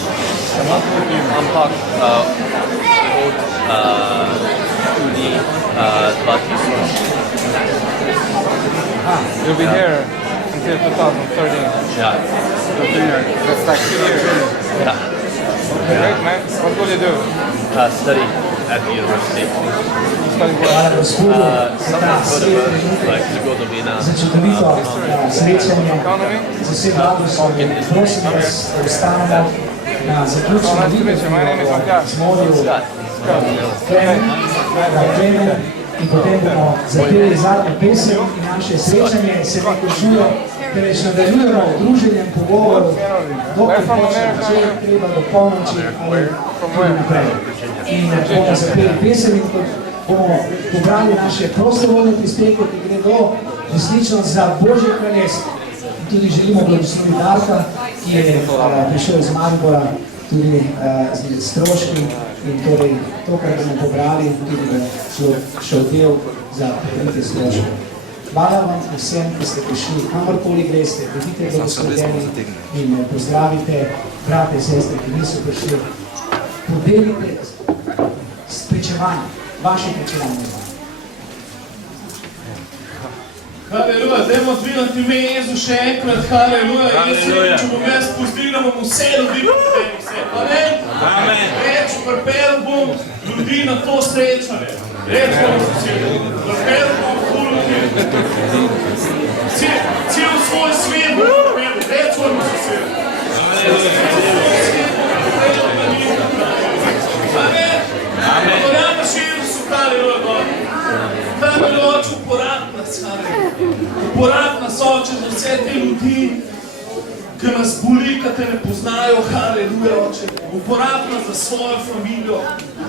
Ampak od ljudi 2000. You'll be here until 2013. Yeah. That's like 2 years. Yeah. Great, man. What will you do? Study at the university. Study what? Hvala gospodu za ta Something svet like zgodovina. za čudovito srečanje Economy? z vsem radostvom. Prosim vas, da ostanemo na zaključnem zmorju Kreiner in potem bomo zapeli zadnjo pesem in naše srečanje se ne končuje, temveč nadaljujemo druženjem pogovorov, dokaj počne večer, treba do polnoči ali tudi naprej. In bomo zapeli pesem in bomo pobrali naše prostovoljne prispevke, ki gredo resnično za Božje kraljestvo. Tudi želimo blagosloviti Darka, ki je prišel iz Maribora, tudi z stroški in torej to, kar bomo pobrali, tudi šel del za pokrite stroške. Hvala vam vsem, ki ste prišli, kamorkoli greste, bodite blagoslovljeni in pozdravite brate, sestre, ki niso prišli. Podelite spričevanje, vaše pričevanje. Haleluja, dajmo dvignati ime Jezu še enkrat, haleluja, če bom jaz pustil, da bom vse ljudi pripeljal vse, amen? Amen. Reč, pripeljal bom ljudi na to srečanje, reč bom vsi, pripeljal bom ful ljudi, cel svoj svet bom pripeljal, reč bom vsi, amen? Amen. Podajmo še Jezusu, haleluja, God. Haleluja, oče, uporabno nas, haleluja. Uporabno nas, oče, za vse te ljudi, ki nas boli, ki te ne poznajo, haleluja, oče. Uporabno za svojo familijo,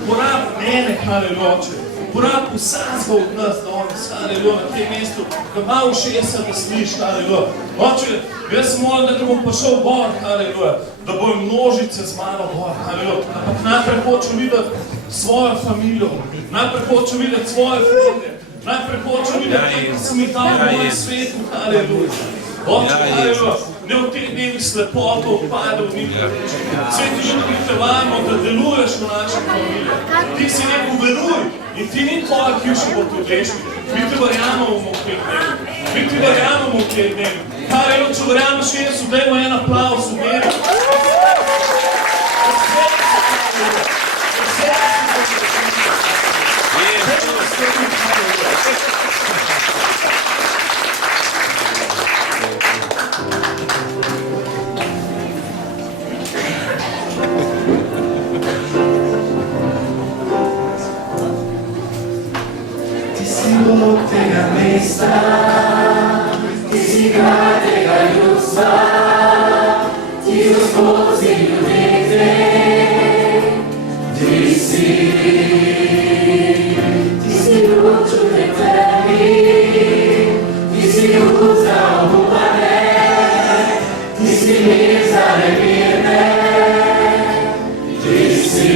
uporabno mene, haleluja, oče. Uporabno vsakega od nas danes, haleluja, na tem mestu, da ima ušesa, da sliš, haleluja. Oče, jaz molim, da bom prišel gor, haleluja, da bojo množice z mano gor, haleluja. Ampak najprej hočem videti svojo familijo, najprej hočem videti svoje frende, najprej hočem videti si mi dal v mojem svetu, haleluja. Oče, haleluja, ne v teh dnevih slepoto odpade v njih. Sveti ljudi vplivamo, da deluješ v našem familiju. Ti si rekel, veruj in ti ni tvoja hiša bo tu odrešni. Mi te verjamemo v teh dnevih. Mi te verjamemo v teh dnevih. Haleluja, če verjameš Jezu, dajmo en aplavz v meri. Ti si Bog tega mesta, ti si kralj tega ljudstva, ti Gospodzi ljudje, ti si luč v tej temi, ti si luč za obupane, ti si mir za nemirne, ti si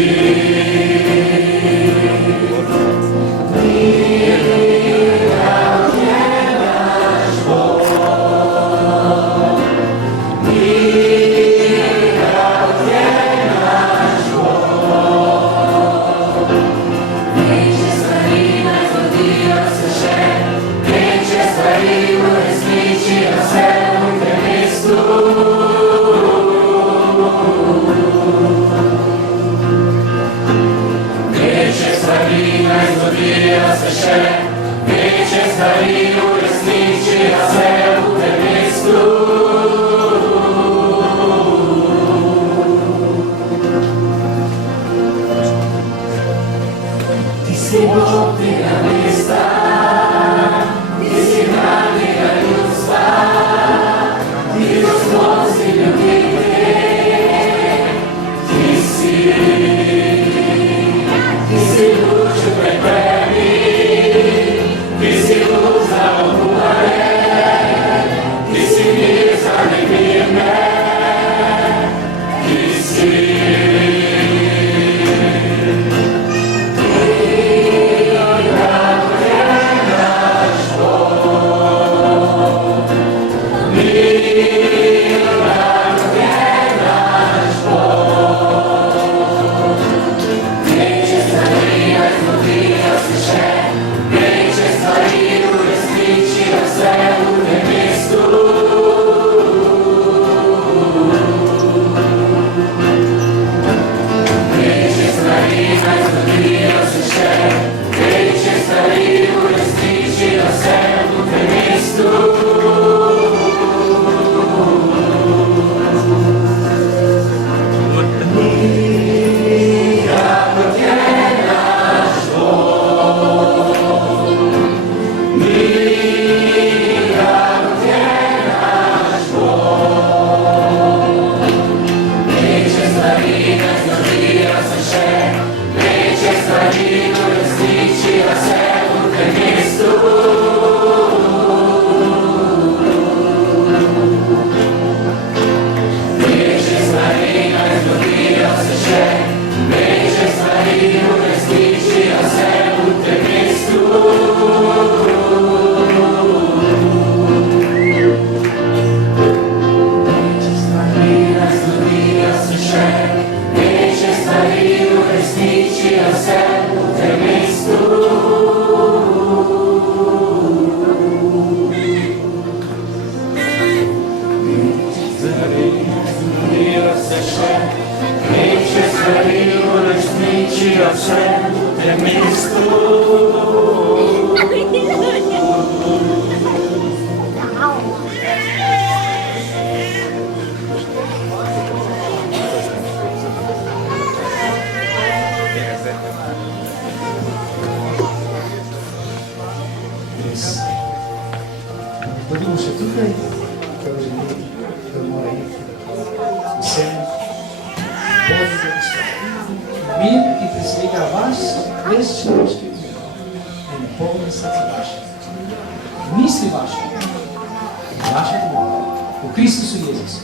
Bodimo še tukaj, ker želi, da mora iti vsem Božjega slava. Mir, ki presega vas, res človeški mir in polne srce vaše. Misli vaše in vaša domova v Kristusu Jezusu.